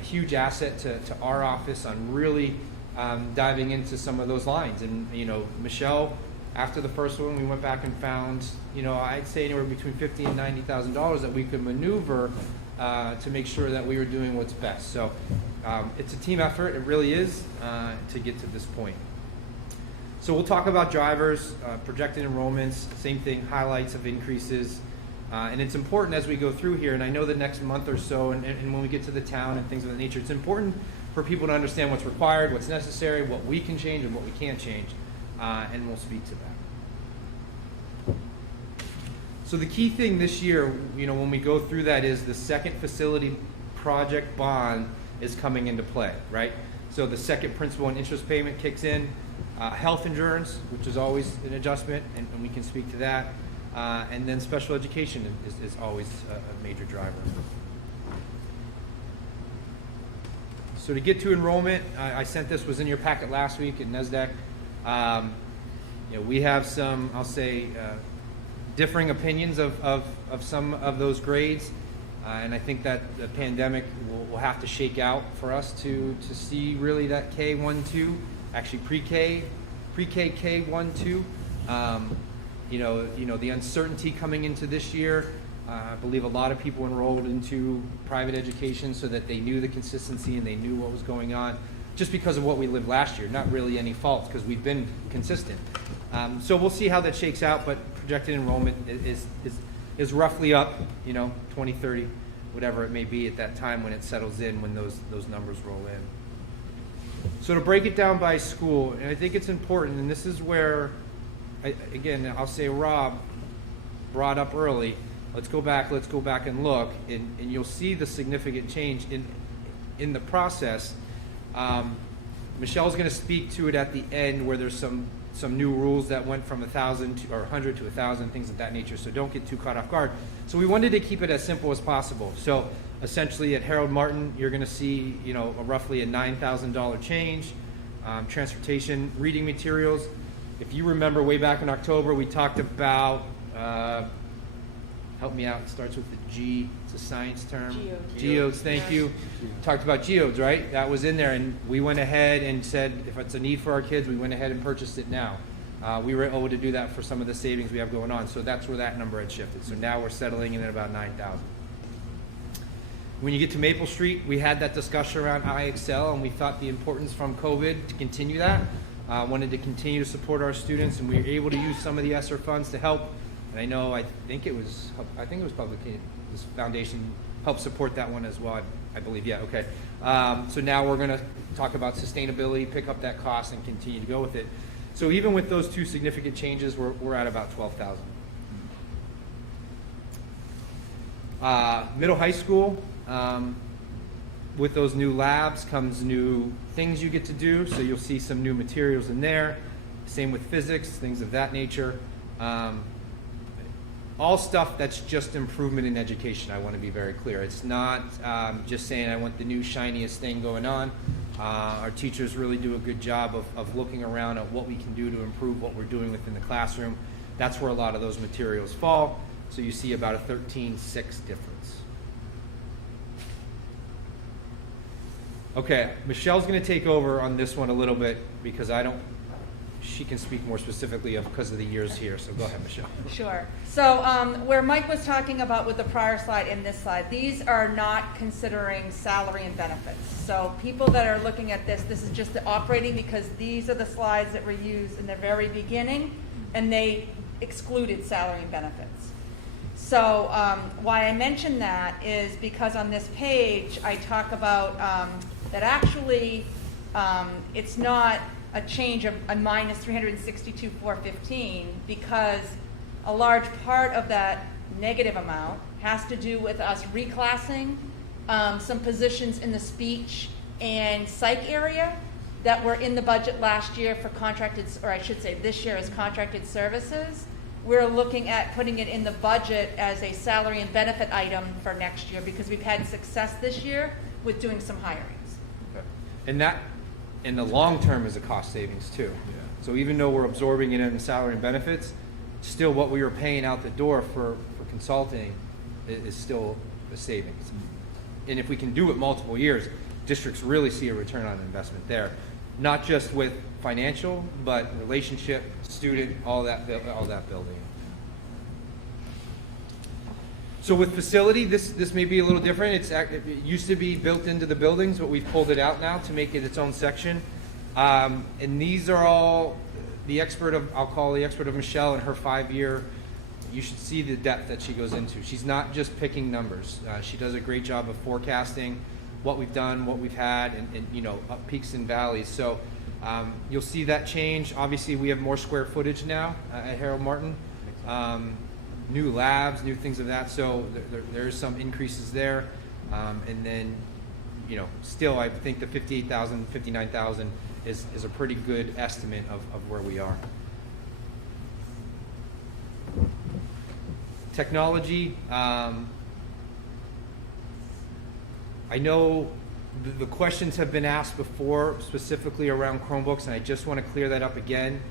huge asset to our office on really diving into some of those lines. And, Michelle, after the first one, we went back and found, I'd say anywhere between $50,000 and $90,000 that we could maneuver to make sure that we were doing what's best. So it's a team effort, it really is, to get to this point. So we'll talk about drivers, projected enrollments, same thing, highlights of increases. And it's important as we go through here, and I know the next month or so, and when we get to the town and things of that nature, it's important for people to understand what's required, what's necessary, what we can change and what we can't change, and we'll speak to that. So the key thing this year, when we go through that is the second facility project bond is coming into play, right? So the second principal and interest payment kicks in. Health insurance, which is always an adjustment, and we can speak to that. And then special education is always a major driver. So to get to enrollment, I sent this, was in your packet last week at NESDEC. We have some, I'll say, differing opinions of some of those grades. And I think that the pandemic will have to shake out for us to see really that K-1-2, actually pre-K, K-1-2. The uncertainty coming into this year. I believe a lot of people enrolled into private education so that they knew the consistency and they knew what was going on, just because of what we lived last year. Not really any fault, because we've been consistent. So we'll see how that shakes out, but projected enrollment is roughly up, 20, 30, whatever it may be at that time when it settles in, when those numbers roll in. So to break it down by school, and I think it's important, and this is where, again, I'll say Rob brought up early, let's go back and look, and you'll see the significant change in the process. Michelle's going to speak to it at the end, where there's some new rules that went from 1,000 or 100 to 1,000, things of that nature, so don't get too caught off guard. So we wanted to keep it as simple as possible. So essentially at Harold Martin, you're going to see, roughly a $9,000 change. Transportation, reading materials. If you remember way back in October, we talked about, help me out, it starts with the G, it's a science term. Geodes, thank you. Talked about geodes, right? That was in there, and we went ahead and said if it's a need for our kids, we went ahead and purchased it now. We were able to do that for some of the savings we have going on, so that's where that number had shifted. So now we're settling in at about 9,000. When you get to Maple Street, we had that discussion around IXL, and we thought the importance from COVID to continue that. Wanted to continue to support our students, and we were able to use some of the ESSER funds to help. And I think it was Public this foundation helped support that one as well. I believe, yeah, okay. So now we're going to talk about sustainability, pick up that cost, and continue to go with it. So even with those two significant changes, we're at about 12,000. Middle high school. With those new labs comes new things you get to do, so you'll see some new materials in there. Same with physics, things of that nature. All stuff that's just improvement in education, I want to be very clear. It's not just saying I want the new shiniest thing going on. Our teachers really do a good job of looking around at what we can do to improve what we're doing within the classroom. That's where a lot of those materials fall. So you see about a 13.6 difference. Okay, Michelle's going to take over on this one a little bit because she can speak more specifically of because of the years here. So go ahead, Michelle. Sure. So where Mike was talking about with the prior slide and this slide, these are not considering salary and benefits. So people that are looking at this, this is just the operating, because these are the slides that were used in the very beginning, and they excluded salary and benefits. So why I mention that is because on this page, I talk about that actually it's not a change of a minus 362,415, because a large part of that negative amount has to do with us reclassing some positions in the speech and psych area that were in the budget last year for contracted, or I should say this year as contracted services. We're looking at putting it in the budget as a salary and benefit item for next year, because we've had success this year with doing some hirings. Okay. And that, in the long term, is a cost savings too. Yeah. So even though we're absorbing it in salary and benefits, still what we were paying out the door for consulting is still a savings. And if we can do it multiple years, districts really see a return on investment there. Not just with financial, but relationship, student, all that building. So with facility, this may be a little different. It used to be built into the buildings, but we've pulled it out now to make it its own section. And these are all the expert of, I'll call the expert of Michelle and her 5-year. You should see the depth that she goes into. She's not just picking numbers. She does a great job of forecasting what we've done, what we've had, and you know, up peaks and valleys. So you'll see that change. Obviously, we have more square footage now at Harold Martin. New labs, new things of that. So there's some increases there. And then, you know, still I think the 58,000, 59,000 is a pretty good estimate of where we are. Technology. I know the questions have been asked before, specifically around Chromebooks, and I just want to clear that up again,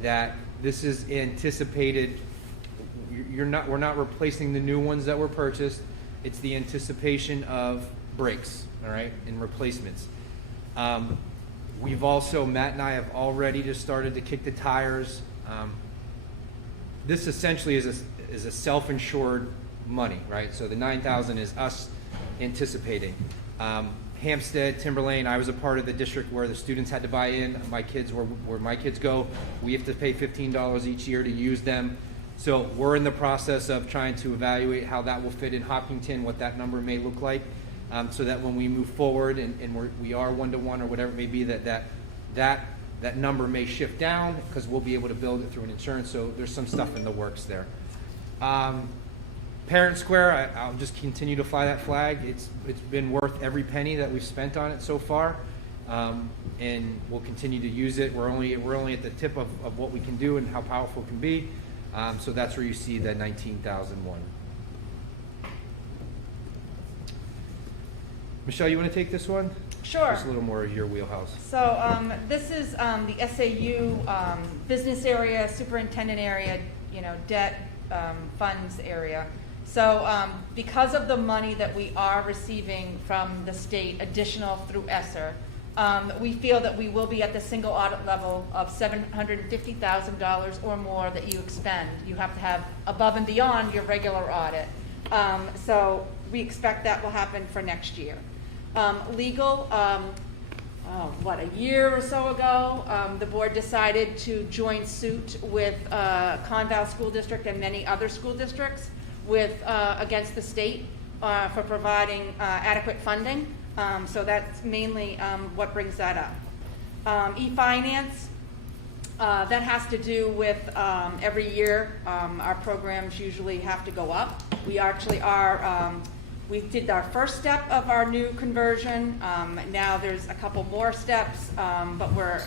that this is anticipated. We're not replacing the new ones that were purchased. It's the anticipation of breaks, all right, and replacements. We've also, Matt and I have already just started to kick the tires. This essentially is a self-insured money, right? So the 9,000 is us anticipating. Hampstead, Timberlane, I was a part of the district where the students had to buy in. My kids, where my kids go, we have to pay $15 each year to use them. So we're in the process of trying to evaluate how that will fit in Hopkinton, what that number may look like, so that when we move forward and we are 1-to-1 or whatever it may be, that number may shift down, because we'll be able to build it through an insurance. So there's some stuff in the works there. Parent Square, I'll just continue to fly that flag. It's been worth every penny that we've spent on it so far, and we'll continue to use it. We're only at the tip of what we can do and how powerful it can be. So that's where you see the 19,001. Michelle, you want to take this one? Sure. Just a little more of your wheelhouse. So this is the SAU business area, superintendent area, you know, debt funds area. So because of the money that we are receiving from the state, additional through ESSER, we feel that we will be at the single audit level of $750,000 or more that you expend. You have to have above and beyond your regular audit. So we expect that will happen for next year. Legal, a year or so ago, the board decided to join suit with Conval School District and many other school districts against the state for providing adequate funding. So that's mainly what brings that up. E-finance, that has to do with every year our programs usually have to go up. We actually are, we did our first step of our new conversion. Now there's a couple more steps, but we're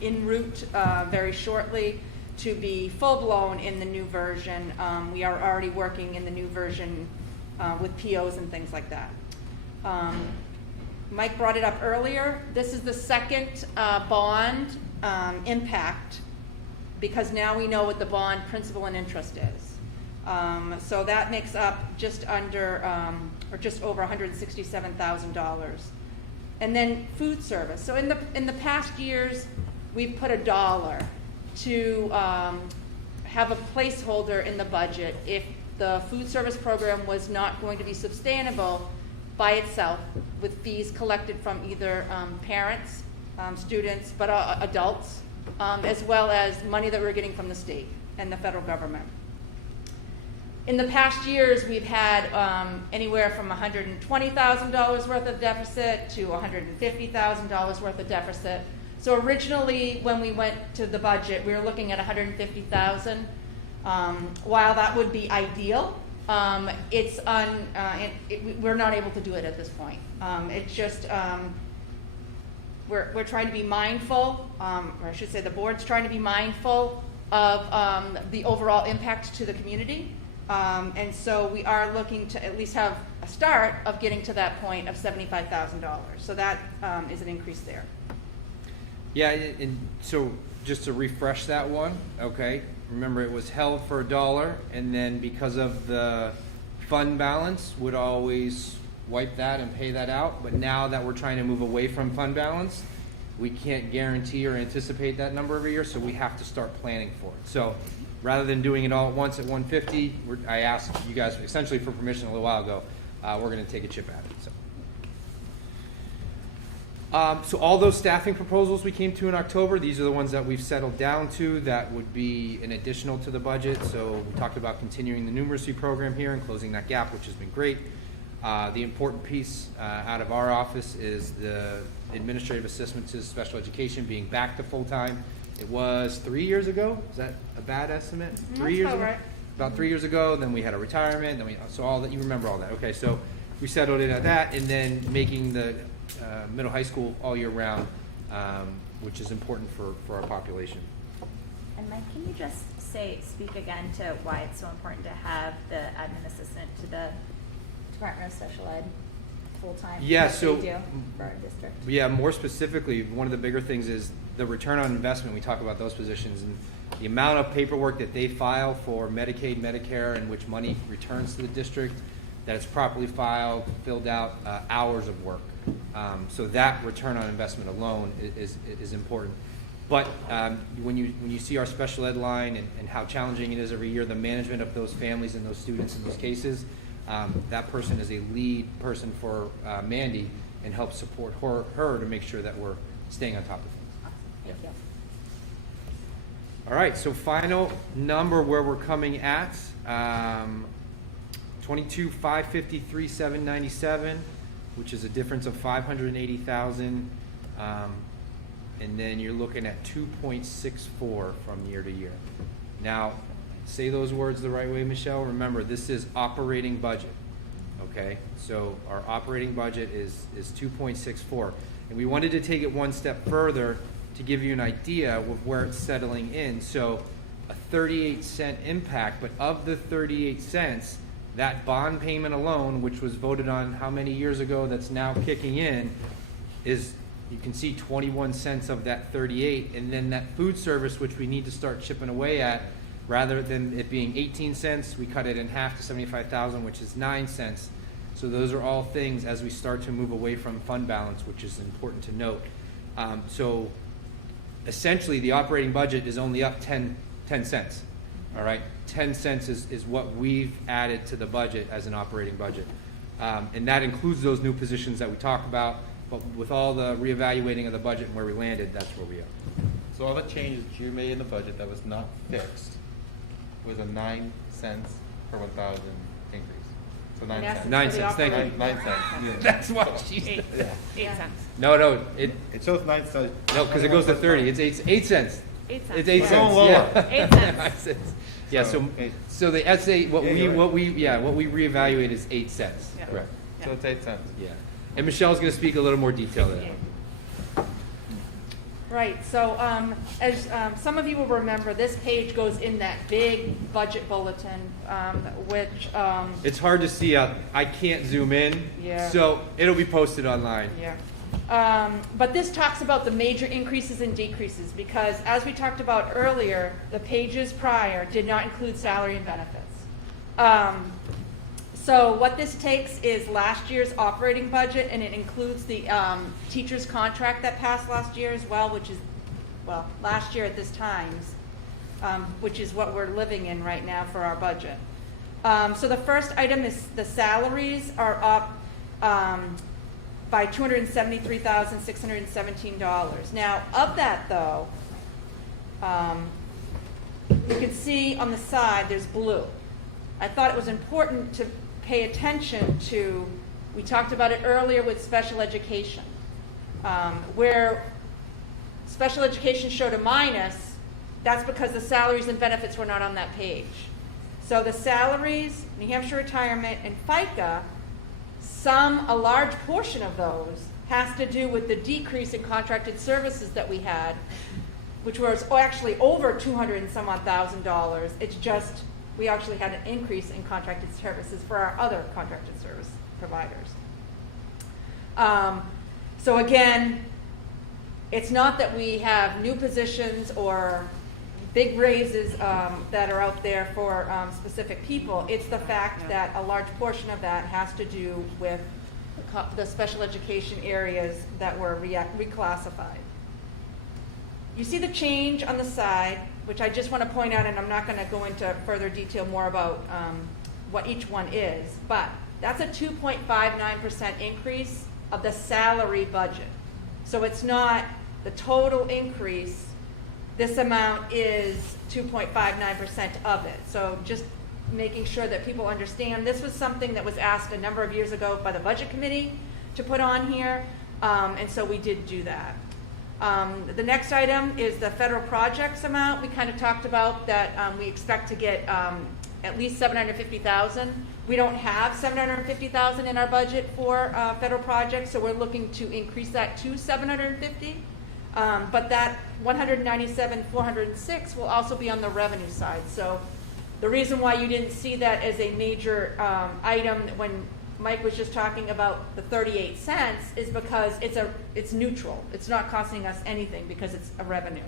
en route very shortly to be full-blown in the new version. We are already working in the new version with POs and things like that. Mike brought it up earlier. This is the second bond impact, because now we know what the bond principal and interest is. So that makes up just under or just over $167,000. And then food service. So in the past years, we've put $1 to have a placeholder in the budget if the food service program was not going to be sustainable by itself with fees collected from either parents, students, but adults, as well as money that we're getting from the state and the federal government. In the past years, we've had anywhere from $120,000 worth of deficit to $150,000 worth of deficit. So originally, when we went to the budget, we were looking at $150,000. While that would be ideal, we're not able to do it at this point. It's just we're trying to be mindful, or I should say, the board's trying to be mindful of the overall impact to the community. And so we are looking to at least have a start of getting to that point of $75,000. So that is an increase there. Yeah, and so just to refresh that one, okay, remember it was held for $1, and then because of the fund balance, would always wipe that and pay that out. But now that we're trying to move away from fund balance, we can't guarantee or anticipate that number every year, so we have to start planning for it. So rather than doing it all at once at 150, I asked you guys essentially for permission a little while ago. We're going to take a chip at it. So all those staffing proposals we came to in October, these are the ones that we've settled down to that would be an additional to the budget. So we talked about continuing the numeracy program here and closing that gap, which has been great. The important piece out of our office is the administrative assistant to special education being back to full-time. It was 3 years ago. Is that a bad estimate? 3 years ago? Right. About 3 years ago. Then we had a retirement. Then so all that, you remember all that. Okay, so we settled it at that, and then making the middle high school all year round, which is important for our population. And Mike, can you just speak again to why it's so important to have the admin assistant to the Department of Special Ed full-time? Yeah, What so they do for our district. Yeah, more specifically, one of the bigger things is the return on investment. We talk about those positions and the amount of paperwork that they file for Medicaid, Medicare, and which money returns to the district, that it's properly filed, filled out, hours of work. So that return on investment alone is important. But when you see our special ed line and how challenging it is every year, the management of those families and those students in those cases, that person is a lead person for Mandy and helps support her to make sure that we're staying on top of things. Thank you. All right, so final number where we're coming at, 22,553,797, which is a difference of 580,000, and then you're looking at 2.64 from year to year. Now, say those words the right way, Michelle. Remember, this is operating budget. Okay, so our operating budget is 2.64, and we wanted to take it one step further to give you an idea of where it's settling in. So a 38-cent impact, but of the 38 cents, that bond payment alone, which was voted on how many years ago, that's now kicking in, is, you can see 21 cents of that 38, and then that food service, which we need to start chipping away at, rather than it being 18 cents, we cut it in half to 75,000, which is 9 cents. So those are all things as we start to move away from fund balance, which is important to note. So essentially, the operating budget is only up 10 cents. All right, 10 cents is what we've added to the budget as an operating budget. And that includes those new positions that we talked about, but with all the reevaluating of the budget and where we landed, that's where we are. So all the changes that you made in the budget that was not fixed was a 9 cents per 1,000 increase. So 9 And cents. 9 cents, thank you. 9 cents. That's what she said. 8 cents. No, it It shows 9 cents. no, because it goes to 30. It's 8 cents. 8 cents. It's 8 Yeah. cents. Going lower. Yeah. 8 cents. 9 cents. Yeah. So, So the SA what Yeah, we you're right. what we reevaluate is 8 cents. Yeah. Correct. Yeah. So it's 8 cents. Yeah. And Michelle's going to speak a little more detail to that. Yeah. Right, so as some of you will remember, this page goes in that big budget bulletin, which, It's hard to see out. I can't zoom in. Yeah. So it'll be posted online. yeah. But this talks about the major increases and decreases, because as we talked about earlier, the pages prior did not include salary and benefits. So what this takes is last year's operating budget, and it includes the teacher's contract that passed last year as well, which is, well, last year at this time which is what we're living in right now for our budget. So the first item is the salaries are up by $273,617. Now, of that though, you can see on the side there's blue. I thought it was important to pay attention to, we talked about it earlier with special education, where special education showed a minus. That's because the salaries and benefits were not on that page. So the salaries, New Hampshire retirement, and FICA, a large portion of those has to do with the decrease in contracted services that we had, which was actually over $200 and some odd thousand. It's just, we actually had an increase in contracted services for our other contracted service providers. So again, it's not that we have new positions or big raises that are out there for specific people. It's the fact that a large portion of that has to do with the special education areas that were reclassified. You see the change on the side, which I just want to point out, and I'm not going to go into further detail more about what each one is, but that's a 2.59% increase of the salary budget. So it's not the total increase. This amount is 2.59% of it. So just making sure that people understand, this was something that was asked a number of years ago by the budget committee to put on here, and so we did do that. The next item is the federal projects amount. We kind of talked about that we expect to get at least $750,000. We don't have $750,000 in our budget for federal projects, so we're looking to increase that to $750,000. But that $197,406 will also be on the revenue side. So the reason why you didn't see that as a major item when Mike was just talking about the 38 cents is because it's neutral. It's not costing us anything because it's a revenue.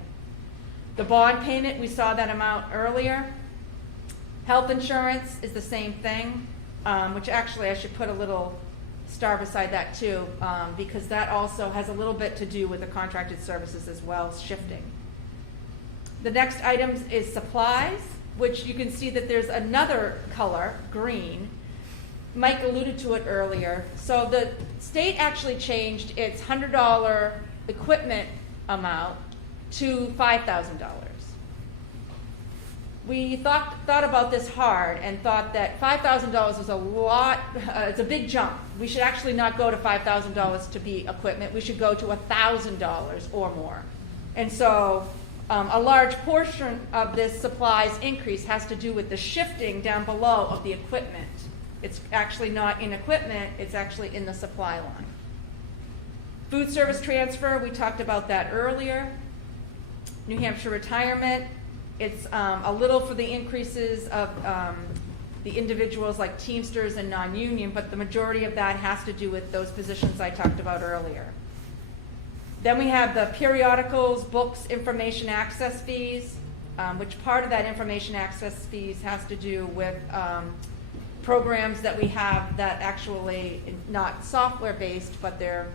The bond payment, we saw that amount earlier. Health insurance is the same thing, which actually I should put a little star beside that too, because that also has a little bit to do with the contracted services as well, shifting. The next item is supplies, which you can see that there's another color, green. Mike alluded to it earlier. So the state actually changed its $100 equipment amount to $5,000. We thought about this hard and thought that $5,000 was a lot, it's a big jump. We should actually not go to $5,000 to be equipment. We should go to $1,000 or more. And so a large portion of this supplies increase has to do with the shifting down below of the equipment. It's actually not in equipment, it's actually in the supply line. Food service transfer, we talked about that earlier. New Hampshire retirement, it's a little for the increases of the individuals like Teamsters and non-union, but the majority of that has to do with those positions I talked about earlier. Then we have the periodicals, books, information access fees, which part of that information access fees has to do with programs that we have that actually not software-based, but they're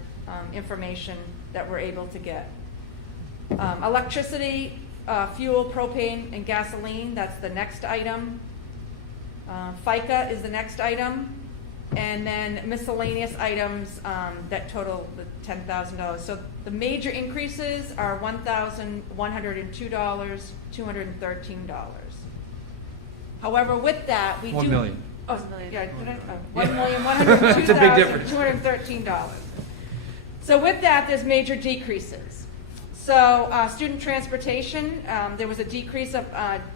information that we're able to get. Electricity, fuel, propane, and gasoline, that's the next item. FICA is the next item. And then miscellaneous items that total the $10,000. So the major increases are $1,102, $213. However, with that, we do... 1 million. Oh, yeah, $1,102,213. It's a big difference. $213. So with that, there's major decreases. So student transportation, there was a decrease of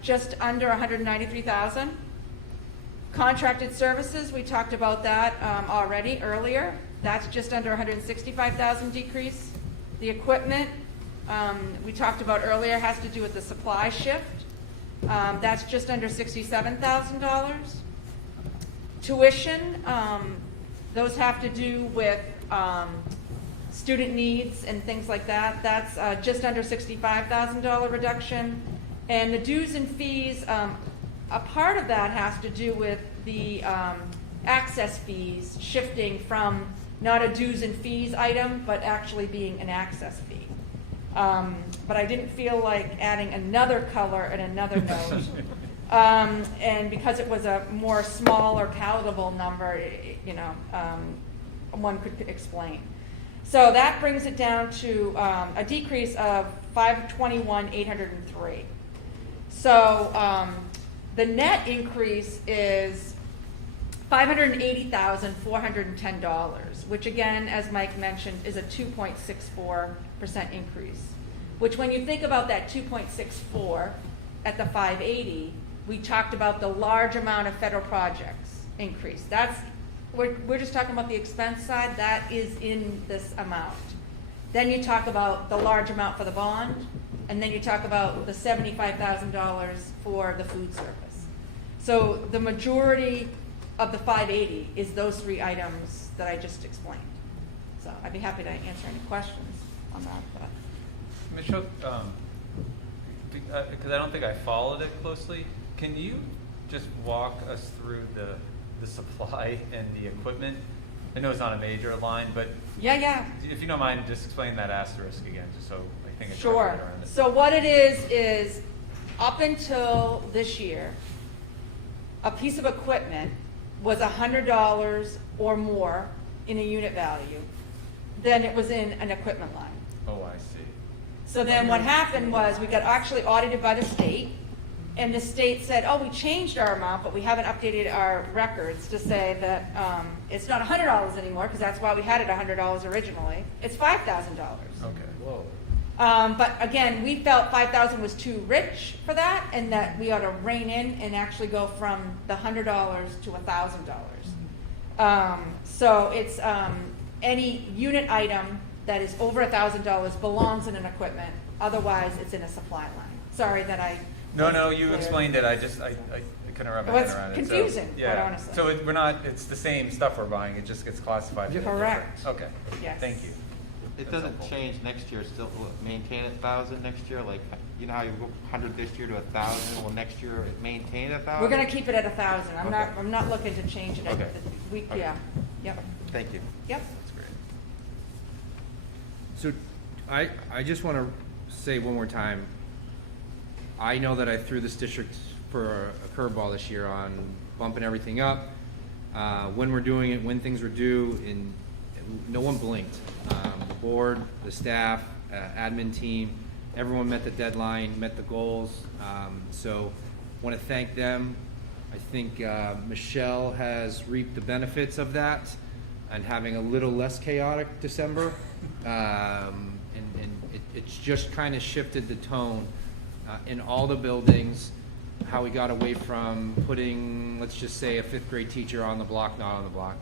just under $193,000. Contracted services, we talked about that already earlier. That's just under $165,000 decrease. The equipment, we talked about earlier, has to do with the supply shift. That's just under $67,000. Tuition, those have to do with student needs and things like that. That's just under $65,000 reduction. And the dues and fees, a part of that has to do with the access fees shifting from not a dues and fees item, but actually being an access fee. But I didn't feel like adding another color and another note. And because it was a more smaller palatable number, one could explain. So that brings it down to a decrease of $521,803. So the net increase is $580,410, which again, as Mike mentioned, is a 2.64% increase. Which when you think about that 2.64 at the 580, we talked about the large amount of federal projects increase. We're just talking about the expense side. That is in this amount. Then you talk about the large amount for the bond, and then you talk about the $75,000 for the food service. So the majority of the 580 is those three items that I just explained. So I'd be happy to answer any questions on that. But. Michelle, because I don't think I followed it closely, can you just walk us through the supply and the equipment? I know it's not a major line, but Yeah. if you don't mind, just explain that asterisk again, just so I think it's Sure. right around it. So what it is up until this year, a piece of equipment was $100 or more in a unit value, then it was in an equipment line. Oh, I see. So then what happened was we got actually audited by the state, and the state said, oh, we changed our amount, but we haven't updated our records to say that it's not $100 anymore, because that's why we had it $100 originally. It's $5,000. Okay. Whoa. But again, we felt 5,000 was too rich for that, and that we ought to rein in and actually go from the $100 to $1,000. So it's any unit item that is over $1,000 belongs in an equipment. Otherwise, it's in a supply line. Sorry that I. No, you clear. explained it. I couldn't wrap my head around it. It's confusing, So, yeah. quite honestly. So it's the same stuff we're buying. It just gets classified. as Correct. different. Okay. Yes. Thank you. It That's doesn't helpful. change next year, still will it maintain 1,000 next year, like, you know how you go 100 this year to 1,000, will next year it maintain 1,000? We're gonna keep it at 1,000. I'm Okay. not looking to change it. Okay. Okay. Yeah, yep, Thank you. yep. That's great. So I just want to say one more time, I know that I threw this district for a curveball this year on bumping everything up, when we're doing it, when things were due, and no one blinked. The board, the staff, admin team, everyone met the deadline, met the goals. So want to thank them. I think Michelle has reaped the benefits of that and having a little less chaotic December. And it's just kind of shifted the tone in all the buildings, how we got away from putting, let's just say, a fifth grade teacher on the block, not on the block.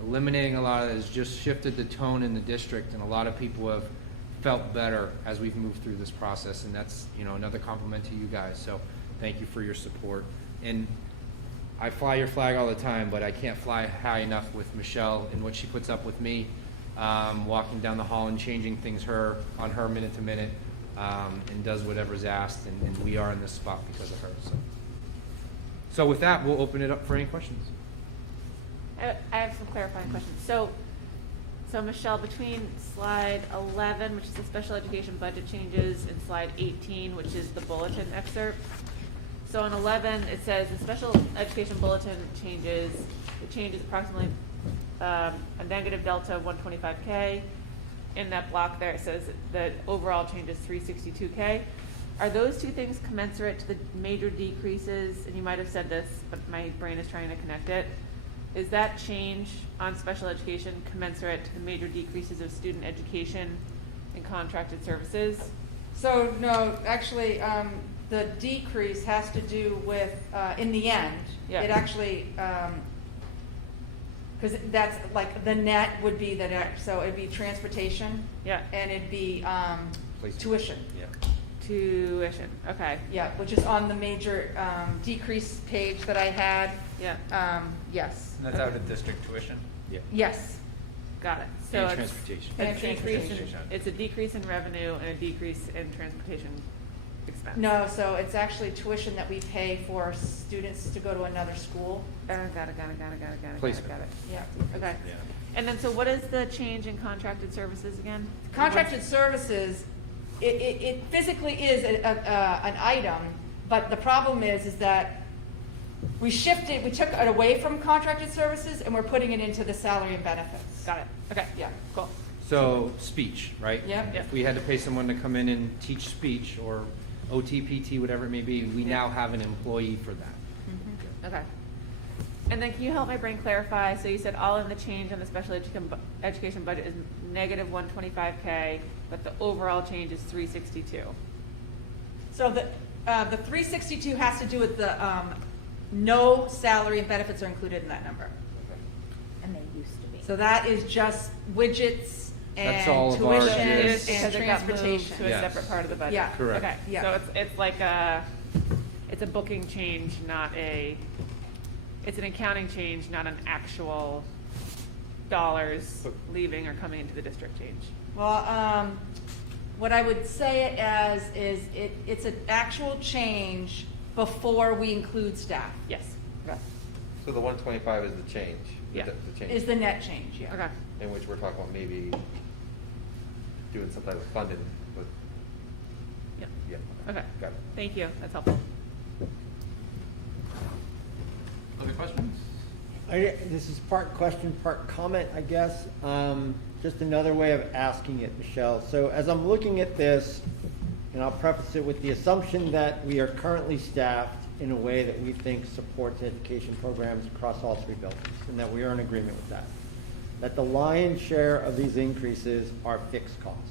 Eliminating a lot of that has just shifted the tone in the district, and a lot of people have felt better as we've moved through this process, and that's, another compliment to you guys. So thank you for your support. And I fly your flag all the time, but I can't fly high enough with Michelle and what she puts up with me, walking down the hall and changing things on her minute to minute, and does whatever's asked, and we are in this spot because of her. So with that, we'll open it up for any questions. I have some clarifying questions. So Michelle, between slide 11, which is the special education budget changes, and slide 18, which is the bulletin excerpt. So on 11, it says the special education bulletin changes. It changes approximately a negative delta of 125K. In that block there, it says that overall change is 362K. Are those two things commensurate to the major decreases? And you might have said this, but my brain is trying to connect it. Is that change on special education commensurate to the major decreases of student education and contracted services? So no, actually, the decrease has to do with, in the end, Yeah. it actually, because that's like the net would be the net, so it'd be transportation. Yeah. And it'd be Placement. tuition. Yeah. Tuition, okay. Yeah, which is on the major decrease page that I had. Yeah, Yes. And that's out of district tuition? Yeah. Yes. got it. So And it's transportation. a And decrease in, transportation. it's a decrease in revenue and a decrease in transportation expense. No, so it's actually tuition that we pay for students to go to another school. Got it. Placement. Yeah. Okay. Yeah. And then, so what is the change in contracted services again? Contracted services it physically is an item, but the problem is that we took it away from contracted services and we're putting it into the salary and benefits. Got it. Okay. Yeah. Cool. So speech, right? Yep. If we had to pay someone to come in and teach speech or OT, PT, whatever it may be, we now have an employee for that. Okay. And then can you help my brain clarify? So you said all in the change on the special education budget is negative 125K, but the overall change is 362. So the 362 has to do with the, no salary and benefits are included in that number. And they used to be. So that is just widgets That's all and of our tuition It Yes. is and because it got moved transportation. to a Yes. separate part of the budget. Yeah. Correct. Okay. Yeah. So it's like it's a booking change, it's an accounting change, not an actual dollars leaving or coming into the district change. Well, what I would say it as is it's an actual change before we include staff. Yes. Okay. So the 125 is the change? Yeah. The change? Is the net change, yeah. Okay. In which we're talking about maybe doing some type of funding with, Yep. yeah. Okay. Got it. Thank you. That's helpful. Other questions? This is part question, part comment, I guess. Just another way of asking it, Michelle. So as I'm looking at this, and I'll preface it with the assumption that we are currently staffed in a way that we think supports education programs across all three buildings, and that we are in agreement with that. That the lion's share of these increases are fixed costs.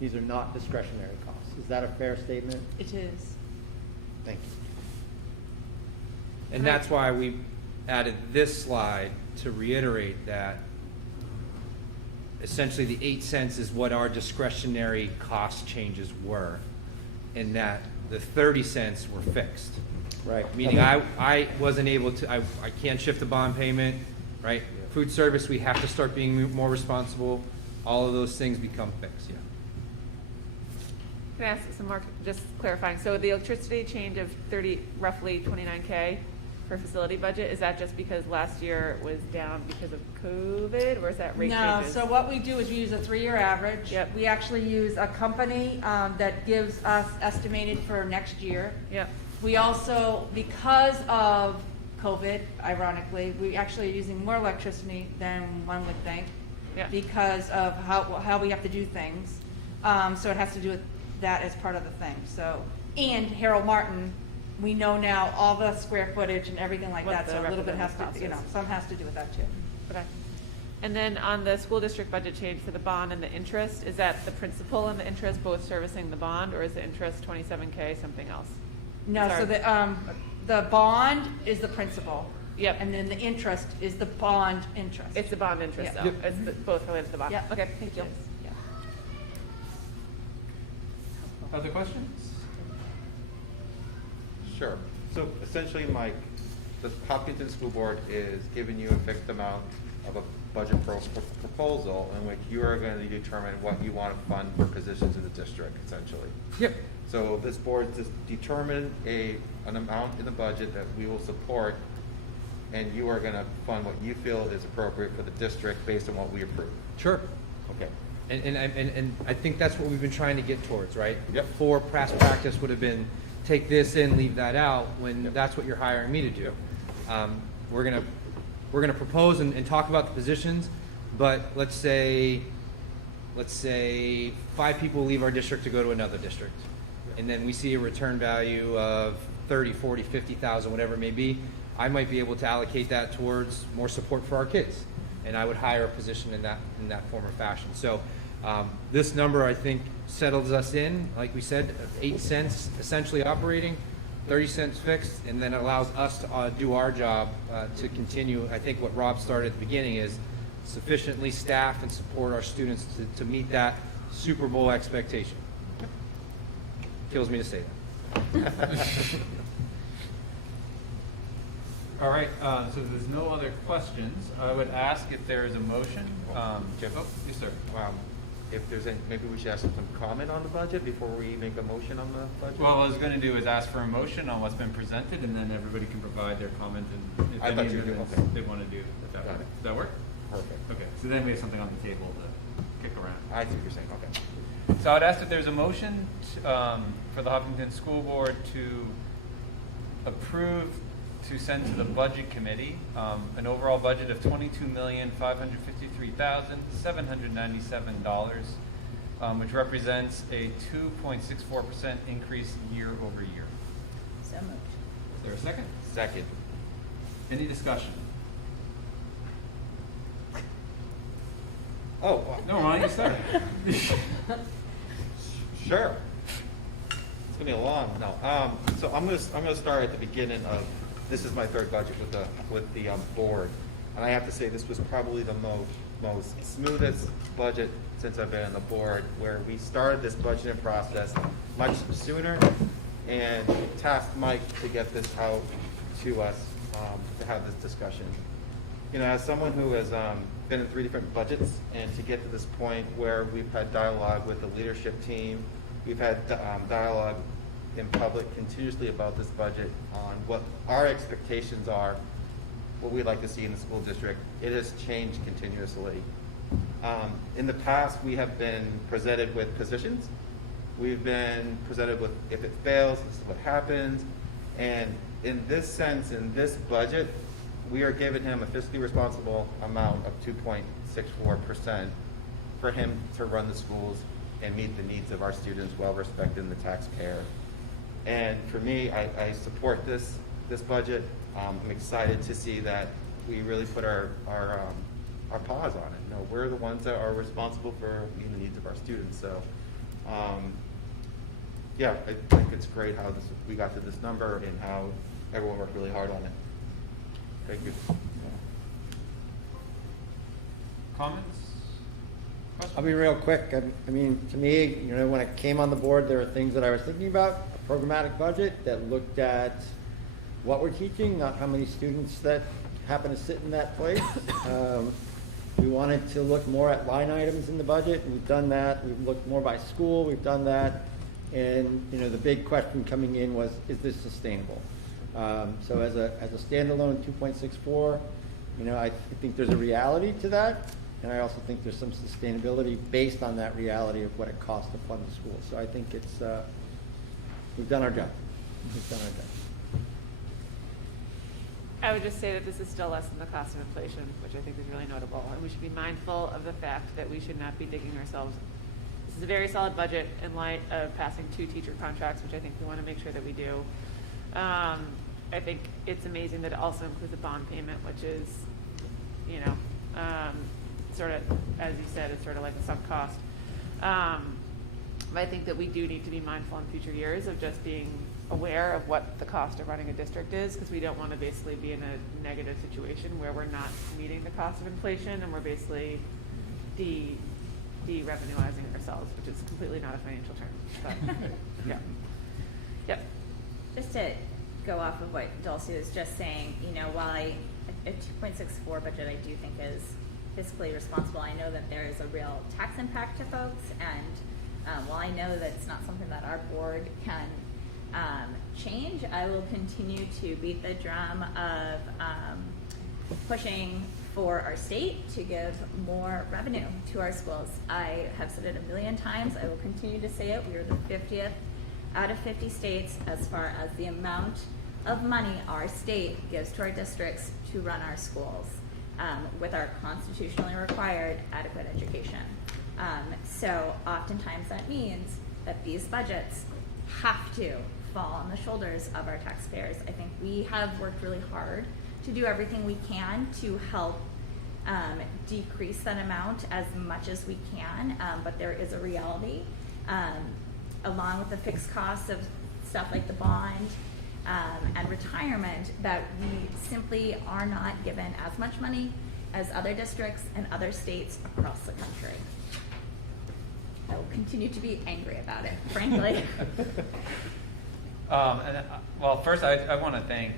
These are not discretionary costs. Is that a fair statement? It is. Thank you. And that's why we added this slide to reiterate that essentially the 8 cents is what our discretionary cost changes were, and that the 30 cents were fixed. Right. Meaning I wasn't able to, I can't shift a bond payment, right? Food service, we have to start being more responsible. All of those things become fixed, yeah. Can I ask some more, just clarifying? So the electricity change of roughly 29K for facility budget, is that just because last year was down because of COVID, or is that rate No, changes? so what we do is we use a 3-year average. Yep. We actually use a company that gives us estimated for next year. Yep. We also, because of COVID, ironically, we actually are using more electricity than one would think. Yeah. Because of how we have to do things. So it has to do with that as part of the thing. So, and Harold Martin, we know now all the square footage and everything like What that, the so a little bit has representative cost to, is. some has to do with that too. Okay. And then on the school district budget change for the bond and the interest, is that the principal and the interest both servicing the bond, or is the interest 27K something else? No, so Sorry. the bond is the principal. Yep. And then the interest is the bond interest. It's the bond interest Yeah. though. Yep. It's both related to the bond. Yeah. Okay, thank you. It is, yeah. Other questions? Sure. So essentially, Mike, the Hopkinton School Board is giving you a fixed amount of a budget proposal in which you are going to determine what you want to fund for positions in the district, essentially. Yep. So this board just determined an amount in the budget that we will support, and you are going to fund what you feel is appropriate for the district based on what we approve. Sure. Okay. And I think that's what we've been trying to get towards, right? Yep. Before past practice would have been take this in, leave that out, when that's what you're hiring me to do. We're gonna propose and talk about the positions, but let's say 5 people leave our district to go to another district, and then we see a return value of 30, 40, 50,000, whatever it may be. I might be able to allocate that towards more support for our kids, and I would hire a position in that form or fashion. So this number, I think, settles us in, like we said, 8 cents essentially operating, 30 cents fixed, and then allows us to do our job to continue. I think what Rob started at the beginning is sufficiently staff and support our students to meet that Super Bowl expectation. Kills me to say that. All right, so there's no other questions. I would ask if there is a motion. Jim? Oh, yes, sir. If there's any, maybe we should ask some comment on the budget before we make a motion on the budget? Well, what I was going to do is ask for a motion on what's been presented, and then everybody can provide their comment and if I thought any you were doing- amendments okay. they want to do at that Got point. it. Does that work? Perfect. Okay, so then we have something on the table to kick around. I see what you're saying, okay. So I'd ask if there's a motion for the Hopkinton School Board to approve to send to the Budget Committee an overall budget of $22,553,797, which represents a 2.64% increase year over year. So moved. Is there a second? Second. Any discussion? Oh, No, why don't you start? sure. It's gonna be a long, no. So I'm gonna start at the beginning of, this is my third budget with the board. And I have to say, this was probably the most smoothest budget since I've been on the board, where we started this budgeting process much sooner and tasked Mike to get this out to us, to have this discussion. You know, as someone who has been in 3 different budgets, and to get to this point where we've had dialogue with the leadership team, we've had dialogue in public continuously about this budget on what our expectations are, what we'd like to see in the school district. It has changed continuously. In the past, we have been presented with positions. We've been presented with, if it fails, this is what happens. And in this sense, in this budget, we are giving him a fiscally responsible amount of 2.64% for him to run the schools and meet the needs of our students while respecting the taxpayer. And for me, I support this budget. I'm excited to see that we really put our paws on it. You know, we're the ones that are responsible for meeting the needs of our students. So, yeah, I think it's great how we got to this number and how everyone worked really hard on it. Thank you. Comments? I'll be real quick. I mean, to me, you know, when I came on the board, there were things that I was thinking about, a programmatic budget that looked at what we're teaching, not how many students that happen to sit in that place. We wanted to look more at line items in the budget, and we've done that. We've looked more by school, we've done that. And, you know, the big question coming in was, is this sustainable? So as a standalone 2.64, you know, I think there's a reality to that. And I also think there's some sustainability based on that reality of what it costs to fund the school. So I think it's, we've done our job. We've done our job. I would just say that this is still less than the cost of inflation, which I think is really notable. And we should be mindful of the fact that we should not be digging ourselves. This is a very solid budget in light of passing 2 teacher contracts, which I think we want to make sure that we do. I think it's amazing that it also includes a bond payment, which is, you know, sort of, as you said, it's sort of like a sunk cost. But I think that we do need to be mindful in future years of just being aware of what the cost of running a district is, because we don't want to basically be in a negative situation where we're not meeting the cost of inflation and we're basically de-revenuizing ourselves, which is completely not a financial term. But, yeah. Yep. Just to go off of what Dulcie was just saying, you know, while a 2.64 budget I do think is fiscally responsible, I know that there is a real tax impact to folks, and while I know that it's not something that our board can change, I will continue to beat the drum of pushing for our state to give more revenue to our schools. I have said it a million times, I will continue to say it. We are the 50th out of 50 states as far as the amount of money our state gives to our districts to run our schools with our constitutionally required adequate education. So oftentimes that means that these budgets have to fall on the shoulders of our taxpayers. I think we have worked really hard to do everything we can to help decrease that amount as much as we can, but there is a reality, along with the fixed costs of stuff like the bond and retirement, that we simply are not given as much money as other districts and other states across the country. I will continue to be angry about it, frankly. Well, first I want to thank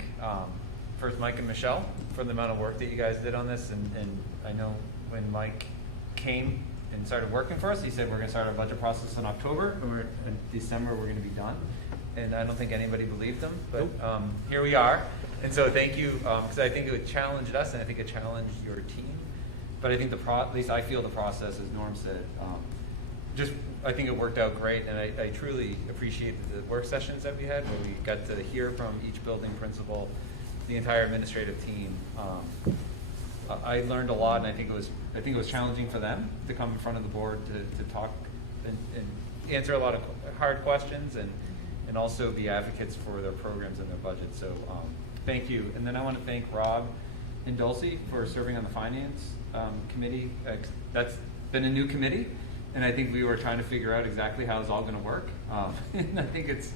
first Mike and Michelle for the amount of work that you guys did on this, and I know when Mike came and started working for us, he said we're going to start our budget process in October, or in December we're going to be done, and I don't think anybody believed him, but here we are. And so thank you, because I think it challenged us, and I think it challenged your team. But I think at least I feel the process, as Norm said, just, I think it worked out great, and I truly appreciated the work sessions that we had, where we got to hear from each building principal, the entire administrative team. I learned a lot, and I think it was challenging for them to come in front of the board to talk and answer a lot of hard questions, and also be advocates for their programs and their budget. So thank you. And then I want to thank Rob and Dulcie for serving on the finance committee. That's been a new committee, and I think we were trying to figure out exactly how it's all going to work. And I think it's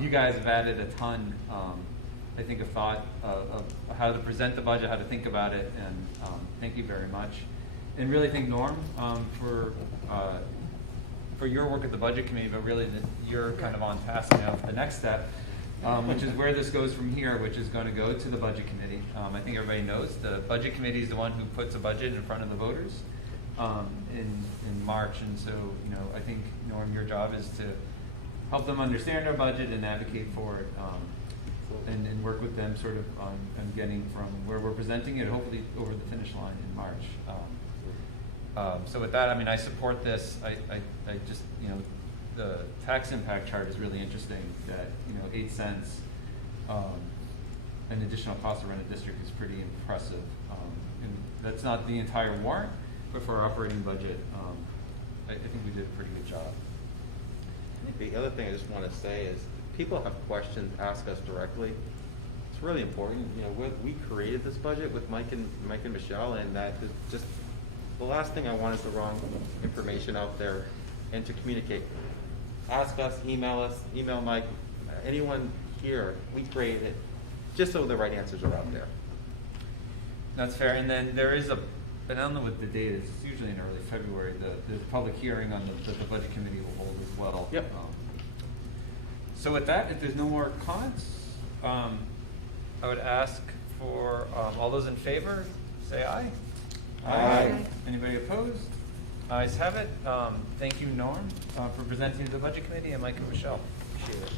you guys have added a ton. I think of thought of how to present the budget, how to think about it, and thank you very much. And really thank Norm for your work at the budget committee, but really that you're kind of on task now for the next step, which is where this goes from here, which is going to go to the budget committee. I think everybody knows the budget committee is the one who puts a budget in front of the voters in March, and so I think Norm, your job is to help them understand our budget and advocate for it. And work with them sort of on getting from where we're presenting it, hopefully over the finish line in March. So with that, I mean, I support this. I just, the tax impact chart is really interesting that, 8 cents, an additional cost to run a district is pretty impressive. And that's not the entire warrant, but for our operating budget, I think we did a pretty good job. I think the other thing I just want to say is, people have questions, ask us directly. It's really important. We created this budget with Mike and Michelle, and that is just the last thing I want is the wrong information out there, and to communicate. Ask us, email Mike, anyone here. We created it just so the right answers are out there. That's fair. And then there is and I don't know what the date is. It's usually in early February. The public hearing on that the budget committee will hold as well. Yep. So with that, if there's no more comments, I would ask for all those in favor, say aye. Aye. Anybody opposed? Ayes have it. Thank you, Norm, for presenting to the budget committee, and Mike and Michelle. Appreciate it.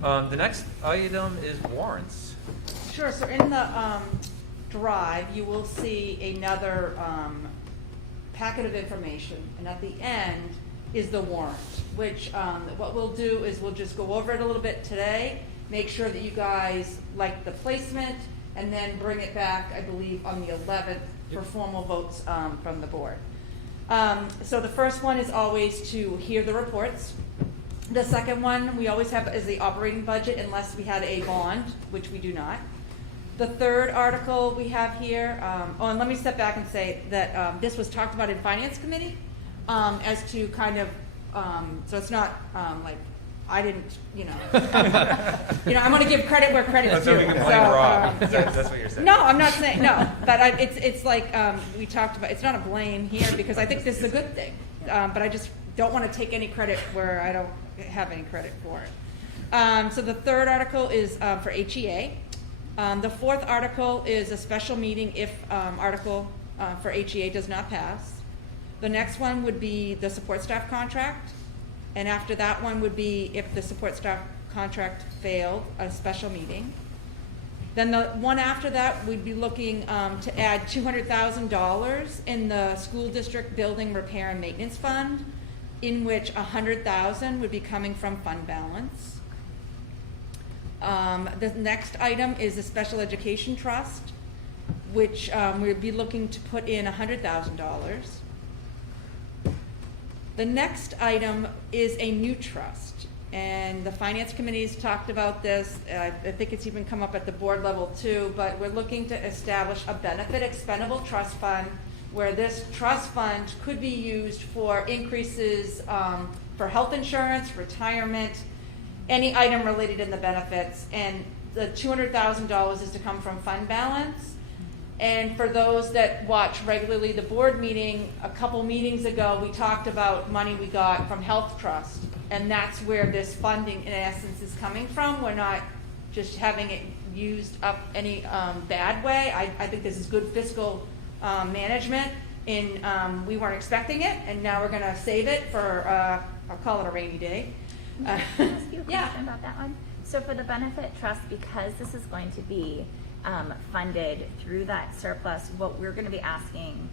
Yep. The next item is warrants. Sure, so in the drive, you will see another packet of information, and at the end is the warrant, which what we'll do is we'll just go over it a little bit today, make sure that you guys like the placement, and then bring it back, I believe, on the 11th for formal votes from the board. So the first one is always to hear the reports. The second one we always have is the operating budget, unless we had a bond, which we do not. The third article we have here, and let me step back and say that this was talked about in Finance Committee as to kind of, so it's not like I didn't, I'm going to give credit where credit's due. So we can blame Rob. That's what you're saying. No, I'm not saying, no, but it's like we talked about, it's not a blame here because I think this is a good thing, but I just don't want to take any credit where I don't have any credit for it. So the third article is for HEA. The fourth article is a special meeting if article for HEA does not pass. The next one would be the support staff contract. And after that one would be if the support staff contract failed, a special meeting. Then the one after that, we'd be looking to add $200,000 in the school district building repair and maintenance fund, in which $100,000 would be coming from fund balance. The next item is the special education trust, which we'd be looking to put in $100,000. The next item is a new trust, and the Finance Committee's talked about this. I think it's even come up at the board level too, but we're looking to establish a benefit expendable trust fund where this trust fund could be used for increases for health insurance, retirement, any item related in the benefits, and the $200,000 is to come from fund balance. And for those that watch regularly the board meeting, a couple meetings ago, we talked about money we got from Health Trust. And that's where this funding, in essence, is coming from. We're not just having it used up any bad way. I think this is good fiscal management. We weren't expecting it, and now we're going to save it for, I'll call it a rainy day. Can I ask you a question about that one? So for the benefit trust, because this is going to be funded through that surplus, what we're going to be asking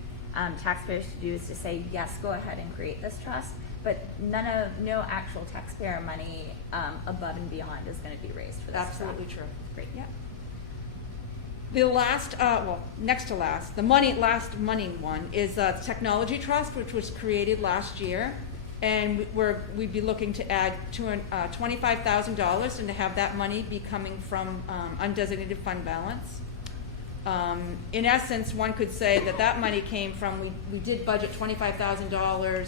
taxpayers to do is to say, yes, go ahead and create this trust, but no actual taxpayer money above and beyond is going to be raised for this. Absolutely trust. true. Great. Yeah. The last, next to last, last money one is Technology Trust, which was created last year. And we'd be looking to add $25,000 and to have that money be coming from undesignated fund balance. In essence, one could say that money came from, we did budget $25,000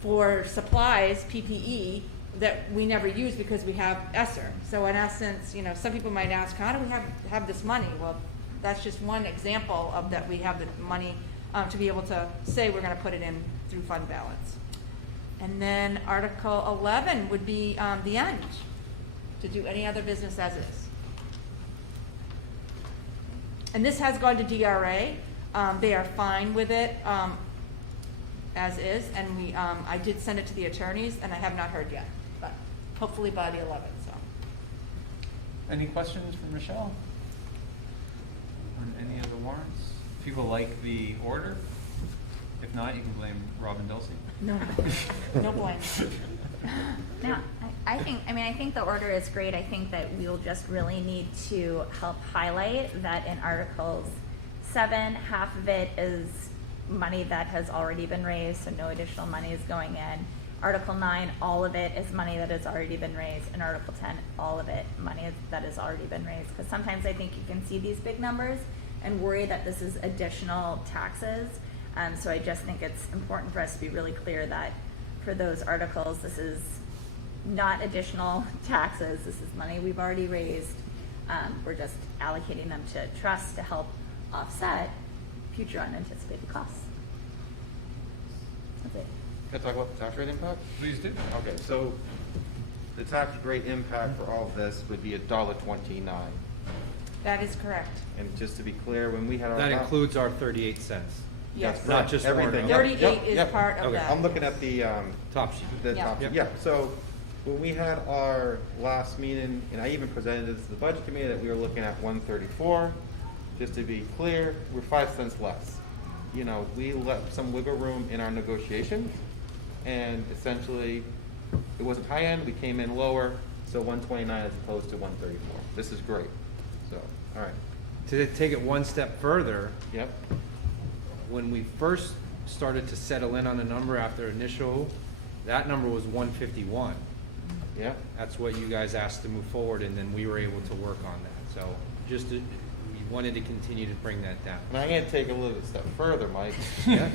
for supplies, PPE, that we never use because we have ESSER. So in essence, some people might ask, how do we have this money? Well, that's just one example of that we have the money to be able to say we're going to put it in through fund balance. And then Article 11 would be the end, to do any other business as is. And this has gone to DRA. They are fine with it as is, and I did send it to the attorneys, and I have not heard yet, but hopefully by the 11th. So. Any questions from Michelle on any of the warrants? People like the order? If not, you can blame Robin Dulcie. No, no blame. No, I think the order is great. I think that we'll just really need to help highlight that in Articles 7, half of it is money that has already been raised, so no additional money is going in. Article 9, all of it is money that has already been raised, and Article 10, all of it money that has already been raised. Because sometimes I think you can see these big numbers and worry that this is additional taxes. So I just think it's important for us to be really clear that for those articles, this is not additional taxes. This is money we've already raised. We're just allocating them to trusts to help offset future unanticipated costs. That's it. Can I talk about the tax rate impact? Please do. Okay, so the tax rate impact for all of this would be $1.29. That is correct. And just to be clear, when we had our. That includes our 38 cents. Yes. That's Not correct. just everything. warrant. 38 is Yep. part of Okay. that. I'm looking at the Top sheet. the Yeah. top sheet. Yep. Yeah, so when we had our last meeting, and I even presented this to the budget committee, that we were looking at 134. Just to be clear, we're 5 cents less. We left some wiggle room in our negotiations, and essentially, it wasn't high end, we came in lower, so 129 as opposed to 134. This is great. So, all right. To take it one step further, Yep. when we first started to settle in on a number after initial, that number was 151. Yep. That's what you guys asked to move forward, and then we were able to work on that. So we wanted to continue to bring that down. And I'm going to take a little step further, Mike. Yeah.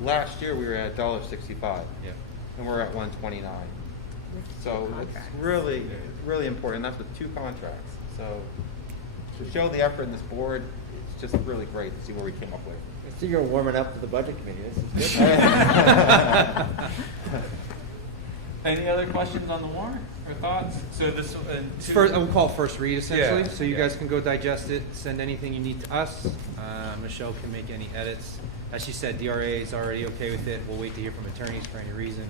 Last year, we were at $1.65. Yeah. And we're at 129. So it's Contracts. really important. That's with 2 contracts. So to show the effort in this board, it's just really great to see where we came up with. I see you're warming up to the budget committee. This is good. Any other questions on the warrant or thoughts? So this, It's we'll call it first read essentially, Yeah, so you yeah. guys can go digest it, send anything you need to us. Michelle can make any edits. As she said, DRA is already okay with it. We'll wait to hear from attorneys for any reason.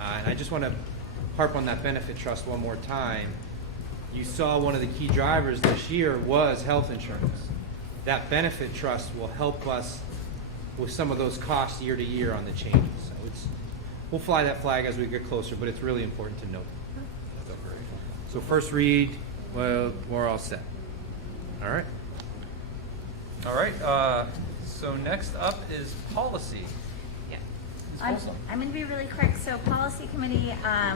And I just want to harp on that benefit trust one more time. You saw one of the key drivers this year was health insurance. That benefit trust will help us with some of those costs year to year on the changes. So we'll fly that flag as we get closer, but it's really important to note. So first read, well, we're all set. All right. All right. So next up is policy. Yeah. Ms. I'm Folsom. going to be really quick. So policy committee,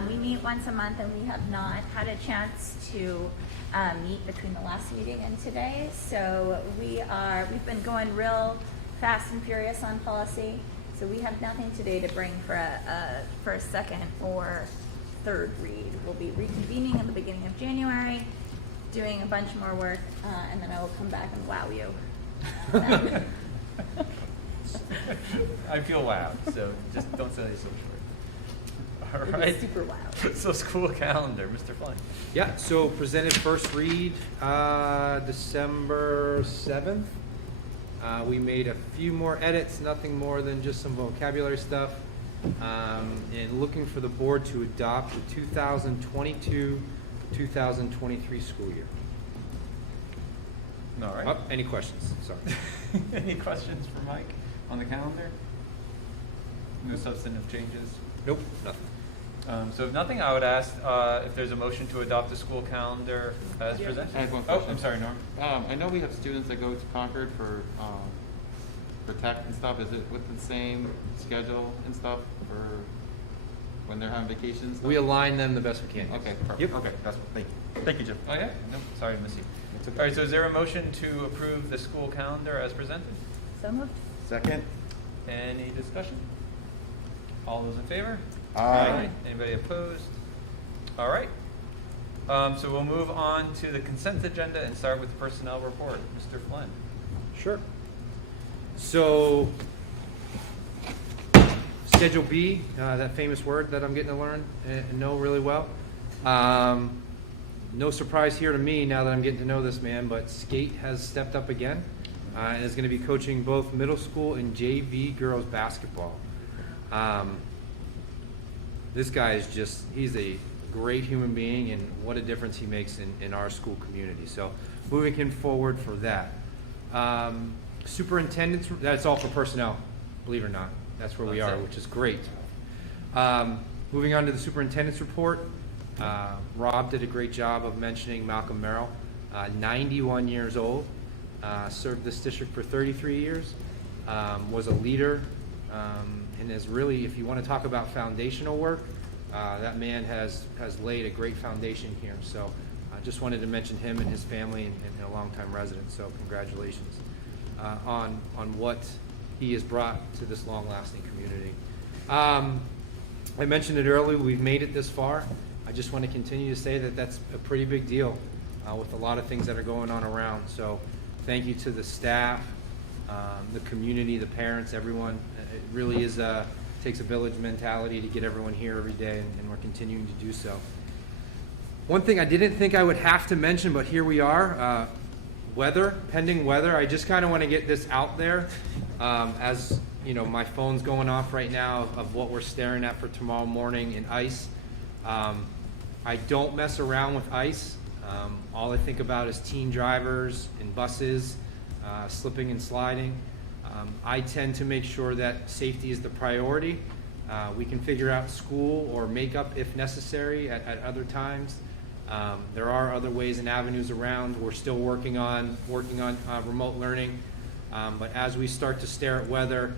we meet once a month, and we have not had a chance to meet between the last meeting and today. So we've been going real fast and furious on policy. So we have nothing today to bring for a second or third read. We'll be reconvening in the beginning of January, doing a bunch more work, and then I will come back and wow you. I feel loud, so just don't say so short. All It'll be right. super loud. So school calendar, Mr. Flynn. Yeah, so presented first read December 7th. We made a few more edits, nothing more than just some vocabulary stuff. And looking for the board to adopt the 2022-2023 school year. All right. Oh, any questions? Sorry. Any questions for Mike? on the calendar? No substantive changes? Nope, nothing. So if nothing, I would ask if there's a motion to adopt the school calendar as presented. I have one Oh, question. I'm sorry, Norm. I know we have students that go to Concord for tech and stuff. Is it with the same schedule and stuff for when they're having vacations? We align them the best we can. Okay, perfect. Yep. Okay, that's what, thank you. Thank you, Jim. Oh, yeah? No, sorry to miss you. It's okay. All right, so is there a motion to approve the school calendar as presented? So moved. Second? Any discussion? All those in favor? Aye. Anybody opposed? All right. So we'll move on to the consent agenda and start with the personnel report. Mr. Flynn. Sure. So, Schedule B, that famous word that I'm getting to learn and know really well. No surprise here to me now that I'm getting to know this man, but Skate has stepped up again and is going to be coaching both middle school and JV girls basketball. This guy is he's a great human being, and what a difference he makes in our school community. So moving him forward for that. Superintendent's, that's all for personnel, believe it or not. That's where we are, which is great. Moving on to the superintendent's report. Rob did a great job of mentioning Malcolm Merrill, 91 years old, served this district for 33 years, was a leader, and is really, if you want to talk about foundational work, that man has laid a great foundation here. So I just wanted to mention him and his family and a longtime resident. So congratulations on what he has brought to this long-lasting community. I mentioned it earlier, we've made it this far. I just want to continue to say that that's a pretty big deal with a lot of things that are going on around. So thank you to the staff, the community, the parents, everyone. It really is takes a village mentality to get everyone here every day, and we're continuing to do so. One thing I didn't think I would have to mention, but here we are, pending weather. I just kind of want to get this out there as you know, my phone's going off right now of what we're staring at for tomorrow morning in ice. I don't mess around with ice. All I think about is teen drivers and buses, slipping and sliding. I tend to make sure that safety is the priority. We can figure out school or makeup if necessary at other times. There are other ways and avenues around. We're still working on remote learning. But as we start to stare at weather,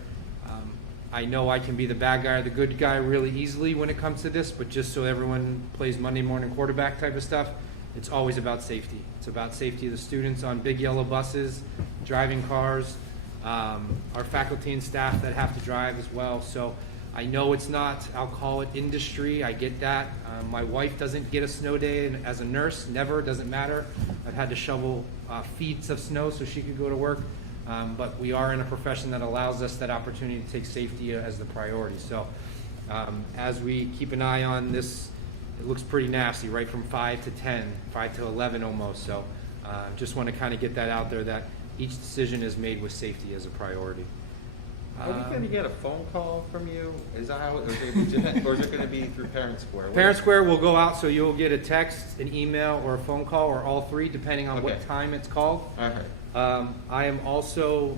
I know I can be the bad guy or the good guy really easily when it comes to this, but just so everyone plays Monday morning quarterback type of stuff, it's always about safety. It's about safety of the students on big yellow buses, driving cars, our faculty and staff that have to drive as well. So I know it's not, I'll call it industry, I get that. My wife doesn't get a snow day as a nurse, never, doesn't matter. I've had to shovel feet of snow so she could go to work. But we are in a profession that allows us that opportunity to take safety as the priority. So as we keep an eye on this, it looks pretty nasty, right from 5 to 10, 5 to 11 almost. So just want to kind of get that out there that each decision is made with safety as a priority. Are we going to get a phone call from you? Is that how it, or is it going to be through Parent Square? Parent Square will go out, so you'll get a text, an email, or a phone call, or all three, depending on what time it's called. All right. I am also,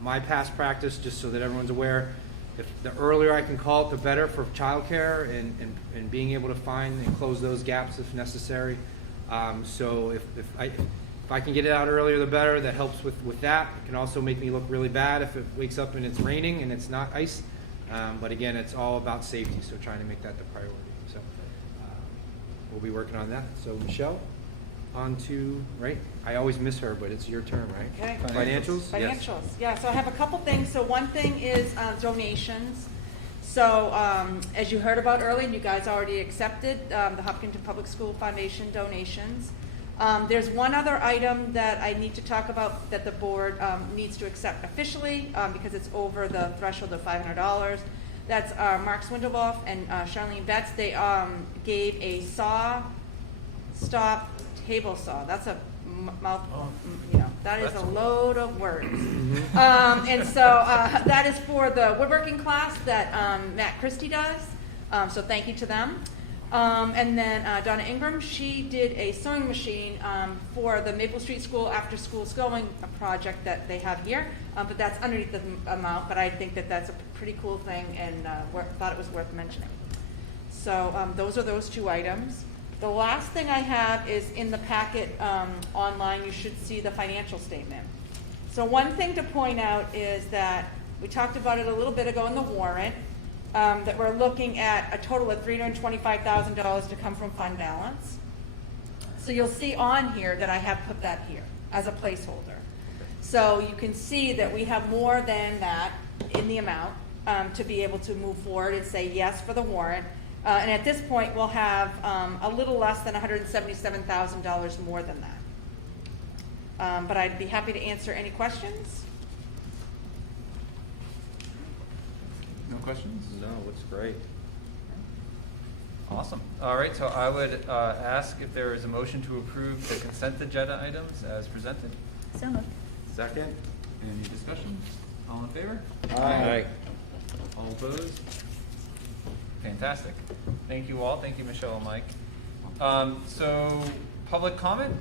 my past practice, just so that everyone's aware, if the earlier I can call it, the better for childcare and being able to find and close those gaps if necessary. So if I can get it out earlier, the better. That helps with that. It can also make me look really bad if it wakes up and it's raining and it's not ice. But again, it's all about safety, so trying to make that the priority. So we'll be working on that. So Michelle, on to, right? I always miss her, but it's your turn, right? Okay. Financials? Yes. Financials, yeah, so I have a couple things. So one thing is donations. So as you heard about earlier, and you guys already accepted the Hopkinton Public School Foundation donations. There's one other item that I need to talk about that the board needs to accept officially because it's over the threshold of $500. That's Mark Swindelboff and Charlene Betts. They gave a stop table saw. That's a mouthful, that is a load of words. And so that is for the woodworking class that Matt Christie does. So thank you to them. And then Donna Ingram, she did a sewing machine for the Maple Street School After School Sewing project that they have here. But that's underneath the amount, but I think that that's a pretty cool thing and thought it was worth mentioning. So those are those two items. The last thing I have is in the packet online, you should see the financial statement. So one thing to point out is that we talked about it a little bit ago in the warrant, that we're looking at a total of $325,000 to come from fund balance. So you'll see on here that I have put that here as a placeholder. So you can see that we have more than that in the amount to be able to move forward and say yes for the warrant. And at this point, we'll have a little less than $177,000 more than that. But I'd be happy to answer any questions. No questions? No, looks great. Awesome. All right, so I would ask if there is a motion to approve the consent agenda items as presented. So moved. Second? Any discussion? All in favor? Aye. All opposed? Fantastic. Thank you all. Thank you, Michelle and Mike. So, public comment.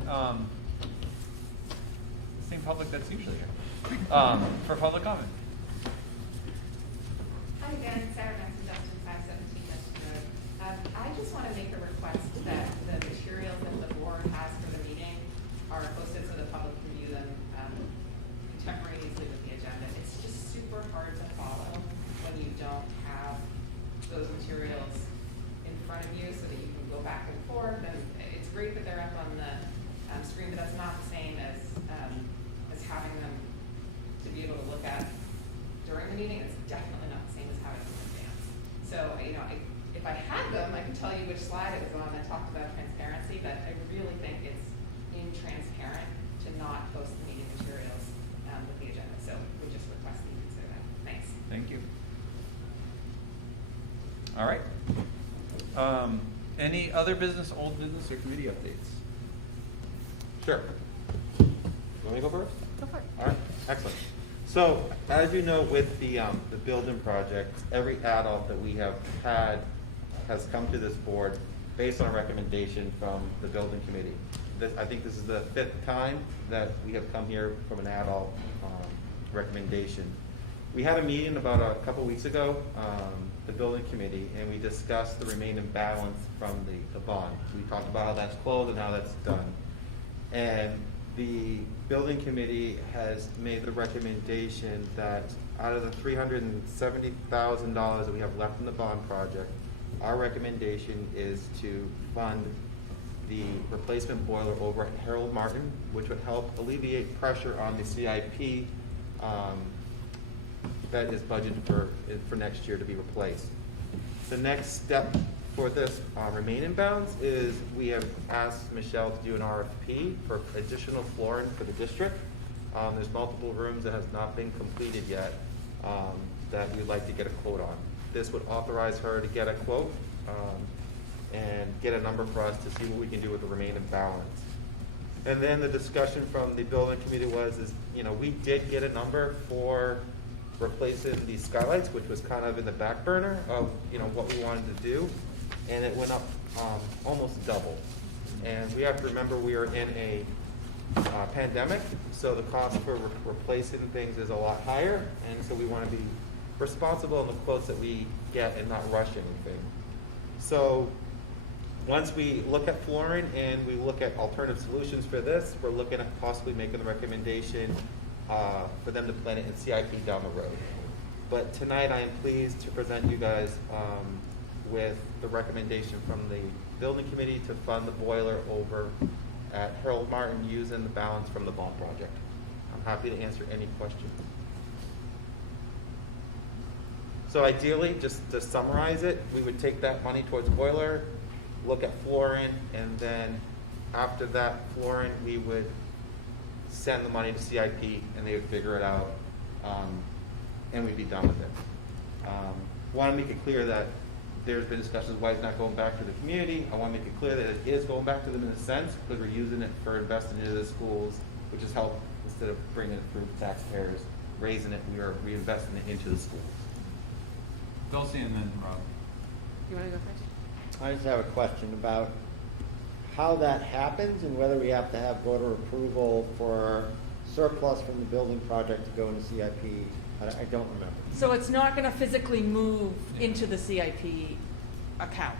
Same public that's usually here. For public comment. Hi again, Sarah Maxon, Justin, 517 Justin Road. I just want to make a request that the materials that the board has for the meeting are posted so the public can view them contemporaneously with the agenda. It's just super hard to follow when you don't have those materials in front of you so that you can go back and forth. And it's great that they're up on the screen, but that's not the same as having them to be able to look at during the meeting. It's definitely not the same as having them in advance. So, if I had them, I can tell you which slide it was on that talked about transparency, but I really think it's intransparent to not post the meeting materials with the agenda. So we just request that you consider that. Thanks. Thank you. All right. Any other business, old business, or committee updates? Sure. You want me to go first? Go for it. All right, excellent. So, as you know, with the building project, every adult that we have had has come to this board based on a recommendation from the building committee. I think this is the 5th time that we have come here from an adult recommendation. We had a meeting about a couple weeks ago, the building committee, and we discussed the remaining balance from the bond. We talked about how that's closed and how that's done. And the building committee has made the recommendation that out of the $370,000 that we have left in the bond project, our recommendation is to fund the replacement boiler over at Harold Martin, which would help alleviate pressure on the CIP that is budgeted for next year to be replaced. The next step for this remaining balance is we have asked Michelle to do an RFP for additional flooring for the district. There's multiple rooms that has not been completed yet that we'd like to get a quote on. This would authorize her to get a quote and get a number for us to see what we can do with the remaining balance. And then the discussion from the building committee was, we did get a number for replacing the skylights, which was kind of in the back burner of, what we wanted to do. And it went up almost double. And we have to remember we are in a pandemic, so the cost for replacing things is a lot higher, and so we want to be responsible in the quotes that we get and not rush anything. So once we look at flooring and we look at alternative solutions for this, we're looking at possibly making the recommendation for them to plan it in CIP down the road. But tonight I am pleased to present you guys with the recommendation from the building committee to fund the boiler over at Harold Martin using the balance from the bond project. I'm happy to answer any questions. So ideally, just to summarize it, we would take that money towards boiler, look at flooring, and then after that flooring, we would send the money to CIP and they would figure it out, and we'd be done with it. Want to make it clear that there's been discussions why it's not going back to the community. I want to make it clear that it is going back to them in a sense because we're using it for investing into the schools, which is help instead of bringing it through taxpayers, raising it, we are reinvesting it into the schools. Dulcie and then Rob. You want to go first? I just have a question about how that happens and whether we have to have voter approval for surplus from the building project to go into CIP. I don't remember. So it's not gonna physically move into the CIP account,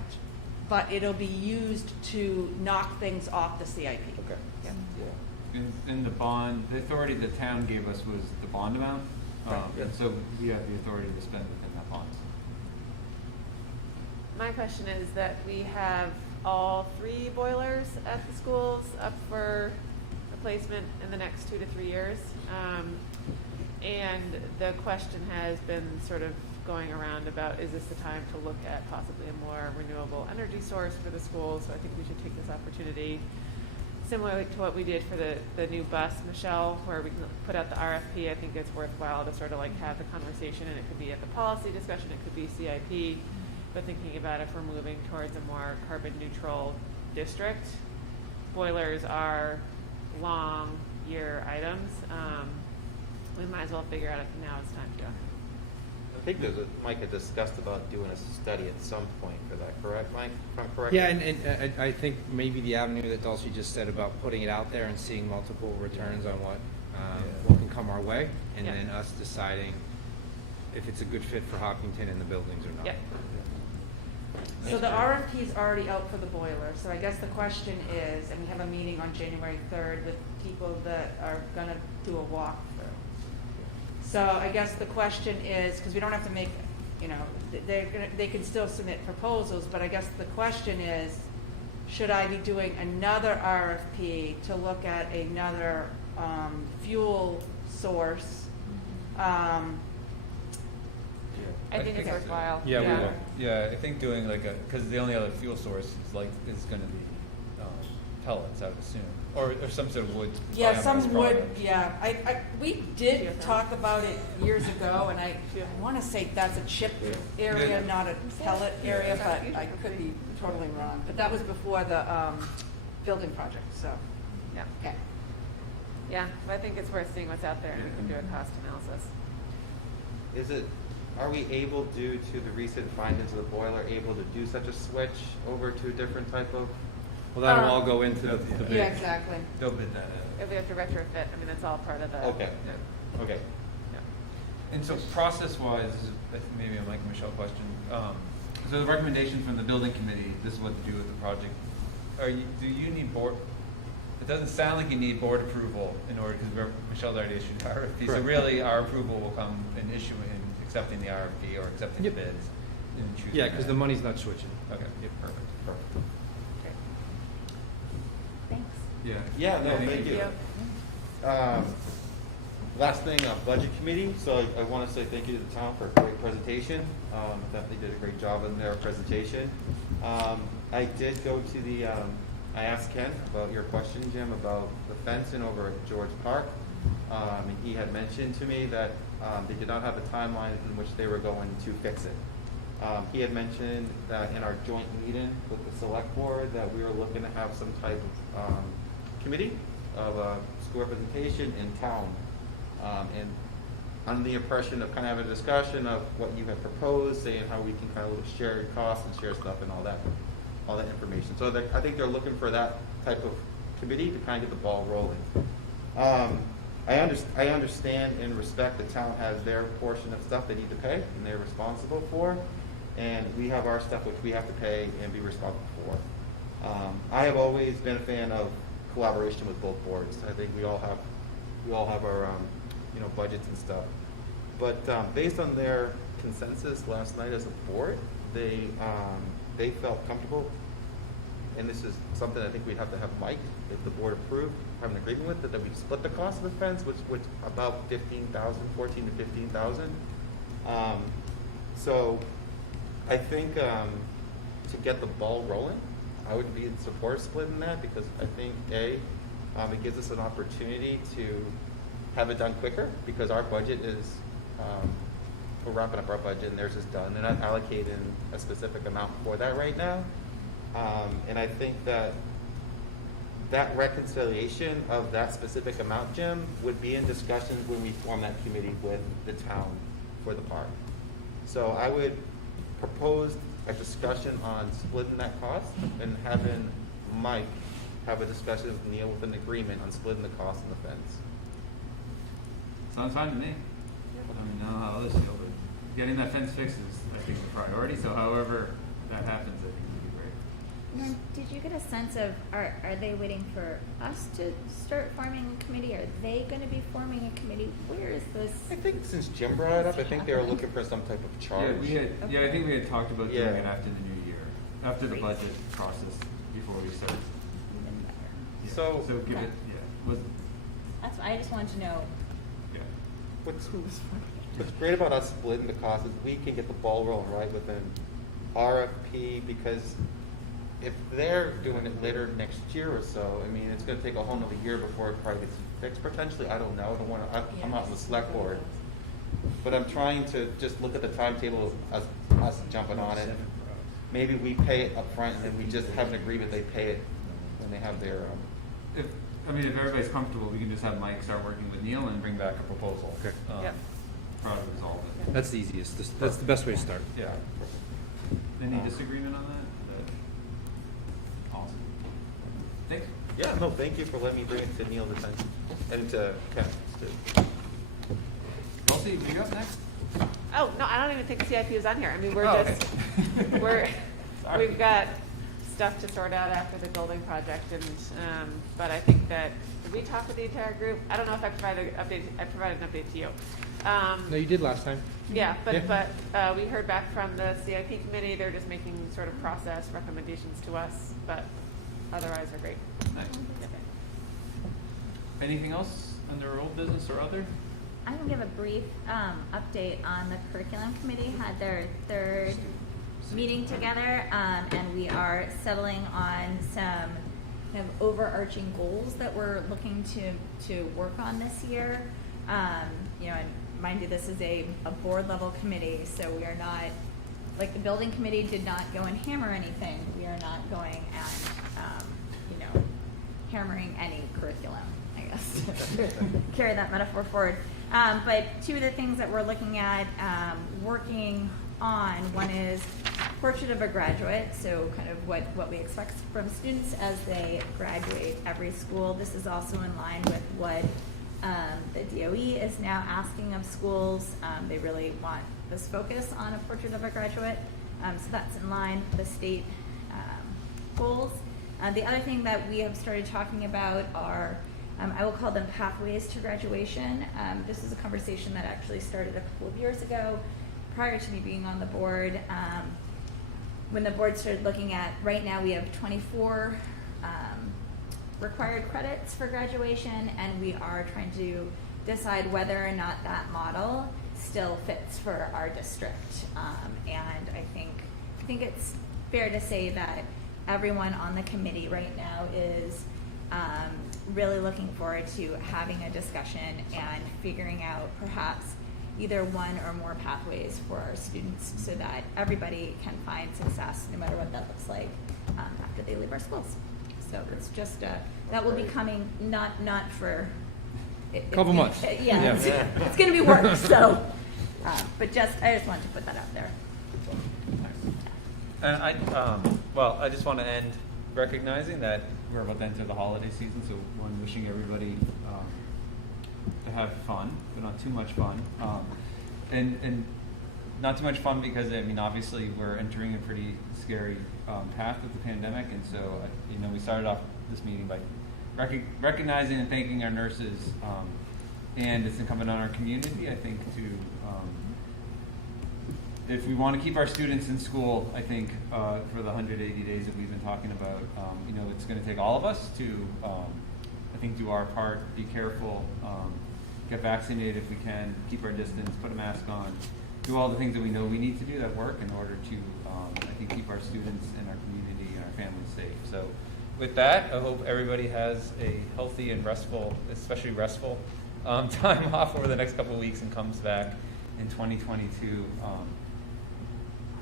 but it'll be used to knock things off the CIP. Okay. Yeah. In the bond, the authority the town gave us was the bond amount, and so we have the authority to spend within that bond. My question is that we have all 3 boilers at the schools up for replacement in the next 2 to 3 years. And the question has been sort of going around about, is this the time to look at possibly a more renewable energy source for the schools? So I think we should take this opportunity, similarly to what we did for the new bus, Michelle, where we can put out the RFP. I think it's worthwhile to sort of like have the conversation, and it could be at the policy discussion, it could be CIP, but thinking about if we're moving towards a more carbon neutral district, boilers are long year items. We might as well figure out if now is time to. I think Mike had discussed about doing a study at some point for that, correct, Mike? If I'm correct? Yeah, and I think maybe the avenue that Dulcie just said about putting it out there and seeing multiple returns on what can come our way, and Yeah. then us deciding if it's a good fit for Hopkinton and the buildings or not. Yep. So the RFP is already out for the boiler, so I guess the question is, and we have a meeting on January 3rd with people that are gonna do a walkthrough. So I guess the question is, because we don't have to make, they can still submit proposals, but I guess the question is, should I be doing another RFP to look at another fuel source? I think it's worthwhile. Yeah, we will. Yeah, I think doing like because the only other fuel source is going to be pellets, I would assume, or some sort of wood. Yeah, biomass some wood, product. yeah. We did talk about it years ago, and I want to say that's a chip area, not a pellet area, but I could be totally wrong. But that was before the building project, so, Yeah. okay. Yeah, but I think it's worth seeing what's out there, and we can do a cost analysis. Are we able, due to the recent findings of the boiler, able to do such a switch over to a different type of? Well, that'll all go into the bid. Yeah, exactly. They'll bid that out. If we have to retrofit, I mean, that's all part of the. Okay, Yeah. okay. And so process-wise, this is maybe a Mike and Michelle question. So the recommendation from the building committee, this is what to do with the project. Do you need board? It doesn't sound like you need board approval in order, because Michelle's already issued the RFP. So Correct. really, our approval will come in issuing, accepting the RFP or accepting Yep. the bids and choosing. Yeah, because that. the money's not switching. Okay. Yep. Perfect. Thanks. Yeah. Yeah, no, thank you. Yep. Last thing, budget committee. So I want to say thank you to the town for a great presentation. Definitely did a great job in their presentation. I did go to the, I asked Ken about your question, Jim, about the fencing over at George Park. And he had mentioned to me that they did not have a timeline in which they were going to fix it. He had mentioned that in our joint meeting with the select board that we were looking to have some type of committee of school representation in town. And under the impression of kind of having a discussion of what you have proposed, saying how we can kind of share costs and share stuff and all that information. So I think they're looking for that type of committee to kind of get the ball rolling. I understand and respect the town has their portion of stuff they need to pay and they're responsible for, and we have our stuff which we have to pay and be responsible for. I have always been a fan of collaboration with both boards. I think we all have our budgets and stuff. But based on their consensus last night as a board, they felt comfortable, and this is something I think we'd have to have Mike, if the board approved, have an agreement with, that we split the cost of the fence, which about 14 to 15,000. So I think to get the ball rolling, I would be in support of splitting that, because I think it gives us an opportunity to have it done quicker, because our budget is, we're wrapping up our budget and theirs is done. They're not allocating a specific amount for that right now. And I think that reconciliation of that specific amount, Jim, would be in discussions when we form that committee with the town for the park. So I would propose a discussion on splitting that cost and having Mike have a discussion with Neil with an agreement on splitting the cost of the fence. Sounds fine to me. I don't know how others feel, but getting that fence fixed is, I think, a priority, so however that happens, I think would be great. Norm, did you get a sense of, are they waiting for us to start forming a committee? Are they gonna be forming a committee? Where is this? I think since Jim brought it up, I think they were looking for some type of charge. Yeah, I think we had talked about doing Yeah. it after the new year, after the Great. budget process, before we start. Even better. Yeah. So- So give it, was, That's why I just wanted to know. yeah. What's great about us splitting the cost is we can get the ball rolling right with an RFP, because if they're doing it later next year or so, I mean, it's gonna take a whole nother year before it probably gets fixed potentially. I don't know, I don't wanna, I'm not on the select board. But I'm trying to just look at the timetable of us jumping on it. Maybe we pay it up front and then we just have an agreement, they pay it when they have their, If everybody's comfortable, we can just have Mike start working with Neil and bring back a proposal. Okay. Yep. Probably resolve it. That's the easiest. That's the best way to start. Yeah. Any disagreement on that? Awesome. Thanks. yeah, no, thank you for letting me bring it to Neil's attention and to Ken. Kelsey, you up next? Oh, no, I don't even think CIP is on here. I mean, we're Oh, just, okay. Sorry. we've got stuff to sort out after the building project and, but I think that, did we talk with the entire group? I don't know if I provided an update, I provided an update to you. No, you did last time. Yeah, Yeah. but we heard back from the CIP committee. They're just making sort of process recommendations to us, but otherwise they're great. Nice. Anything else under old business or other? I can give a brief update on the curriculum committee. Had their third meeting together, and we are settling on some kind of overarching goals that we're looking to work on this year. And mind you, this is a board level committee, so we are not, like the building committee did not go and hammer anything. We are not going and hammering any curriculum, I guess. Carry that metaphor forward. But two of the things that we're looking at working on, one is portrait of a graduate, so kind of what we expect from students as they graduate every school. This is also in line with what the DOE is now asking of schools. They really want this focus on a portrait of a graduate. So that's in line with the state goals. The other thing that we have started talking about are, I will call them pathways to graduation. This is a conversation that actually started a couple of years ago, prior to me being on the board. When the board started looking at, right now we have 24 required credits for graduation, and we are trying to decide whether or not that model still fits for our district. And I think it's fair to say that everyone on the committee right now is really looking forward to having a discussion and figuring out perhaps either one or more pathways for our students so that everybody can find success no matter what that looks like after they leave our schools. So it's just, that will be coming not for... Couple months. Yeah, it's going to be work, so, but I just wanted to put that out there. And I just want to end recognizing that we're about to enter the holiday season, so one wishing everybody to have fun, but not too much fun. And not too much fun because, obviously we're entering a pretty scary path with the pandemic, and so, we started off this meeting by recognizing and thanking our nurses, and it's incumbent on our community, I think, to if we want to keep our students in school, I think for the 180 days that we've been talking about, it's going to take all of us to, I think, do our part, be careful, get vaccinated if we can, keep our distance, put a mask on, do all the things that we know we need to do that work in order to, I think, keep our students and our community and our families safe. So with that, I hope everybody has a healthy and restful, especially restful, time off over the next couple of weeks and comes back in 2022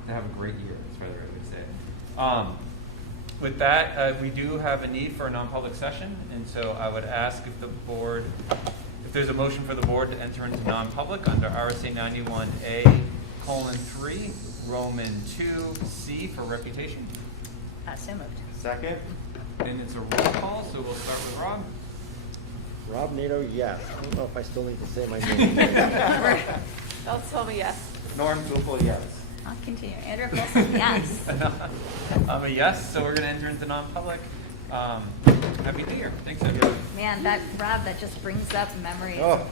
to have a great year, that's rather I would say. With that, we do have a need for a non-public session, and so I would ask if there's a motion for the board to enter into non-public under RSA 91A:3, Roman 2C for reputation. So moved. Second? And it's a roll call, so we'll start with Rob. Rob Nato, yes. I don't know if I still need to say my name. Bill told me yes. Norm Gupel, yes. I'll continue. Andrew Colson, yes. I'm a yes, so we're gonna enter into non-public. Happy New Year. Thanks, everyone. Man, Rob, that just brings up memories. Oh.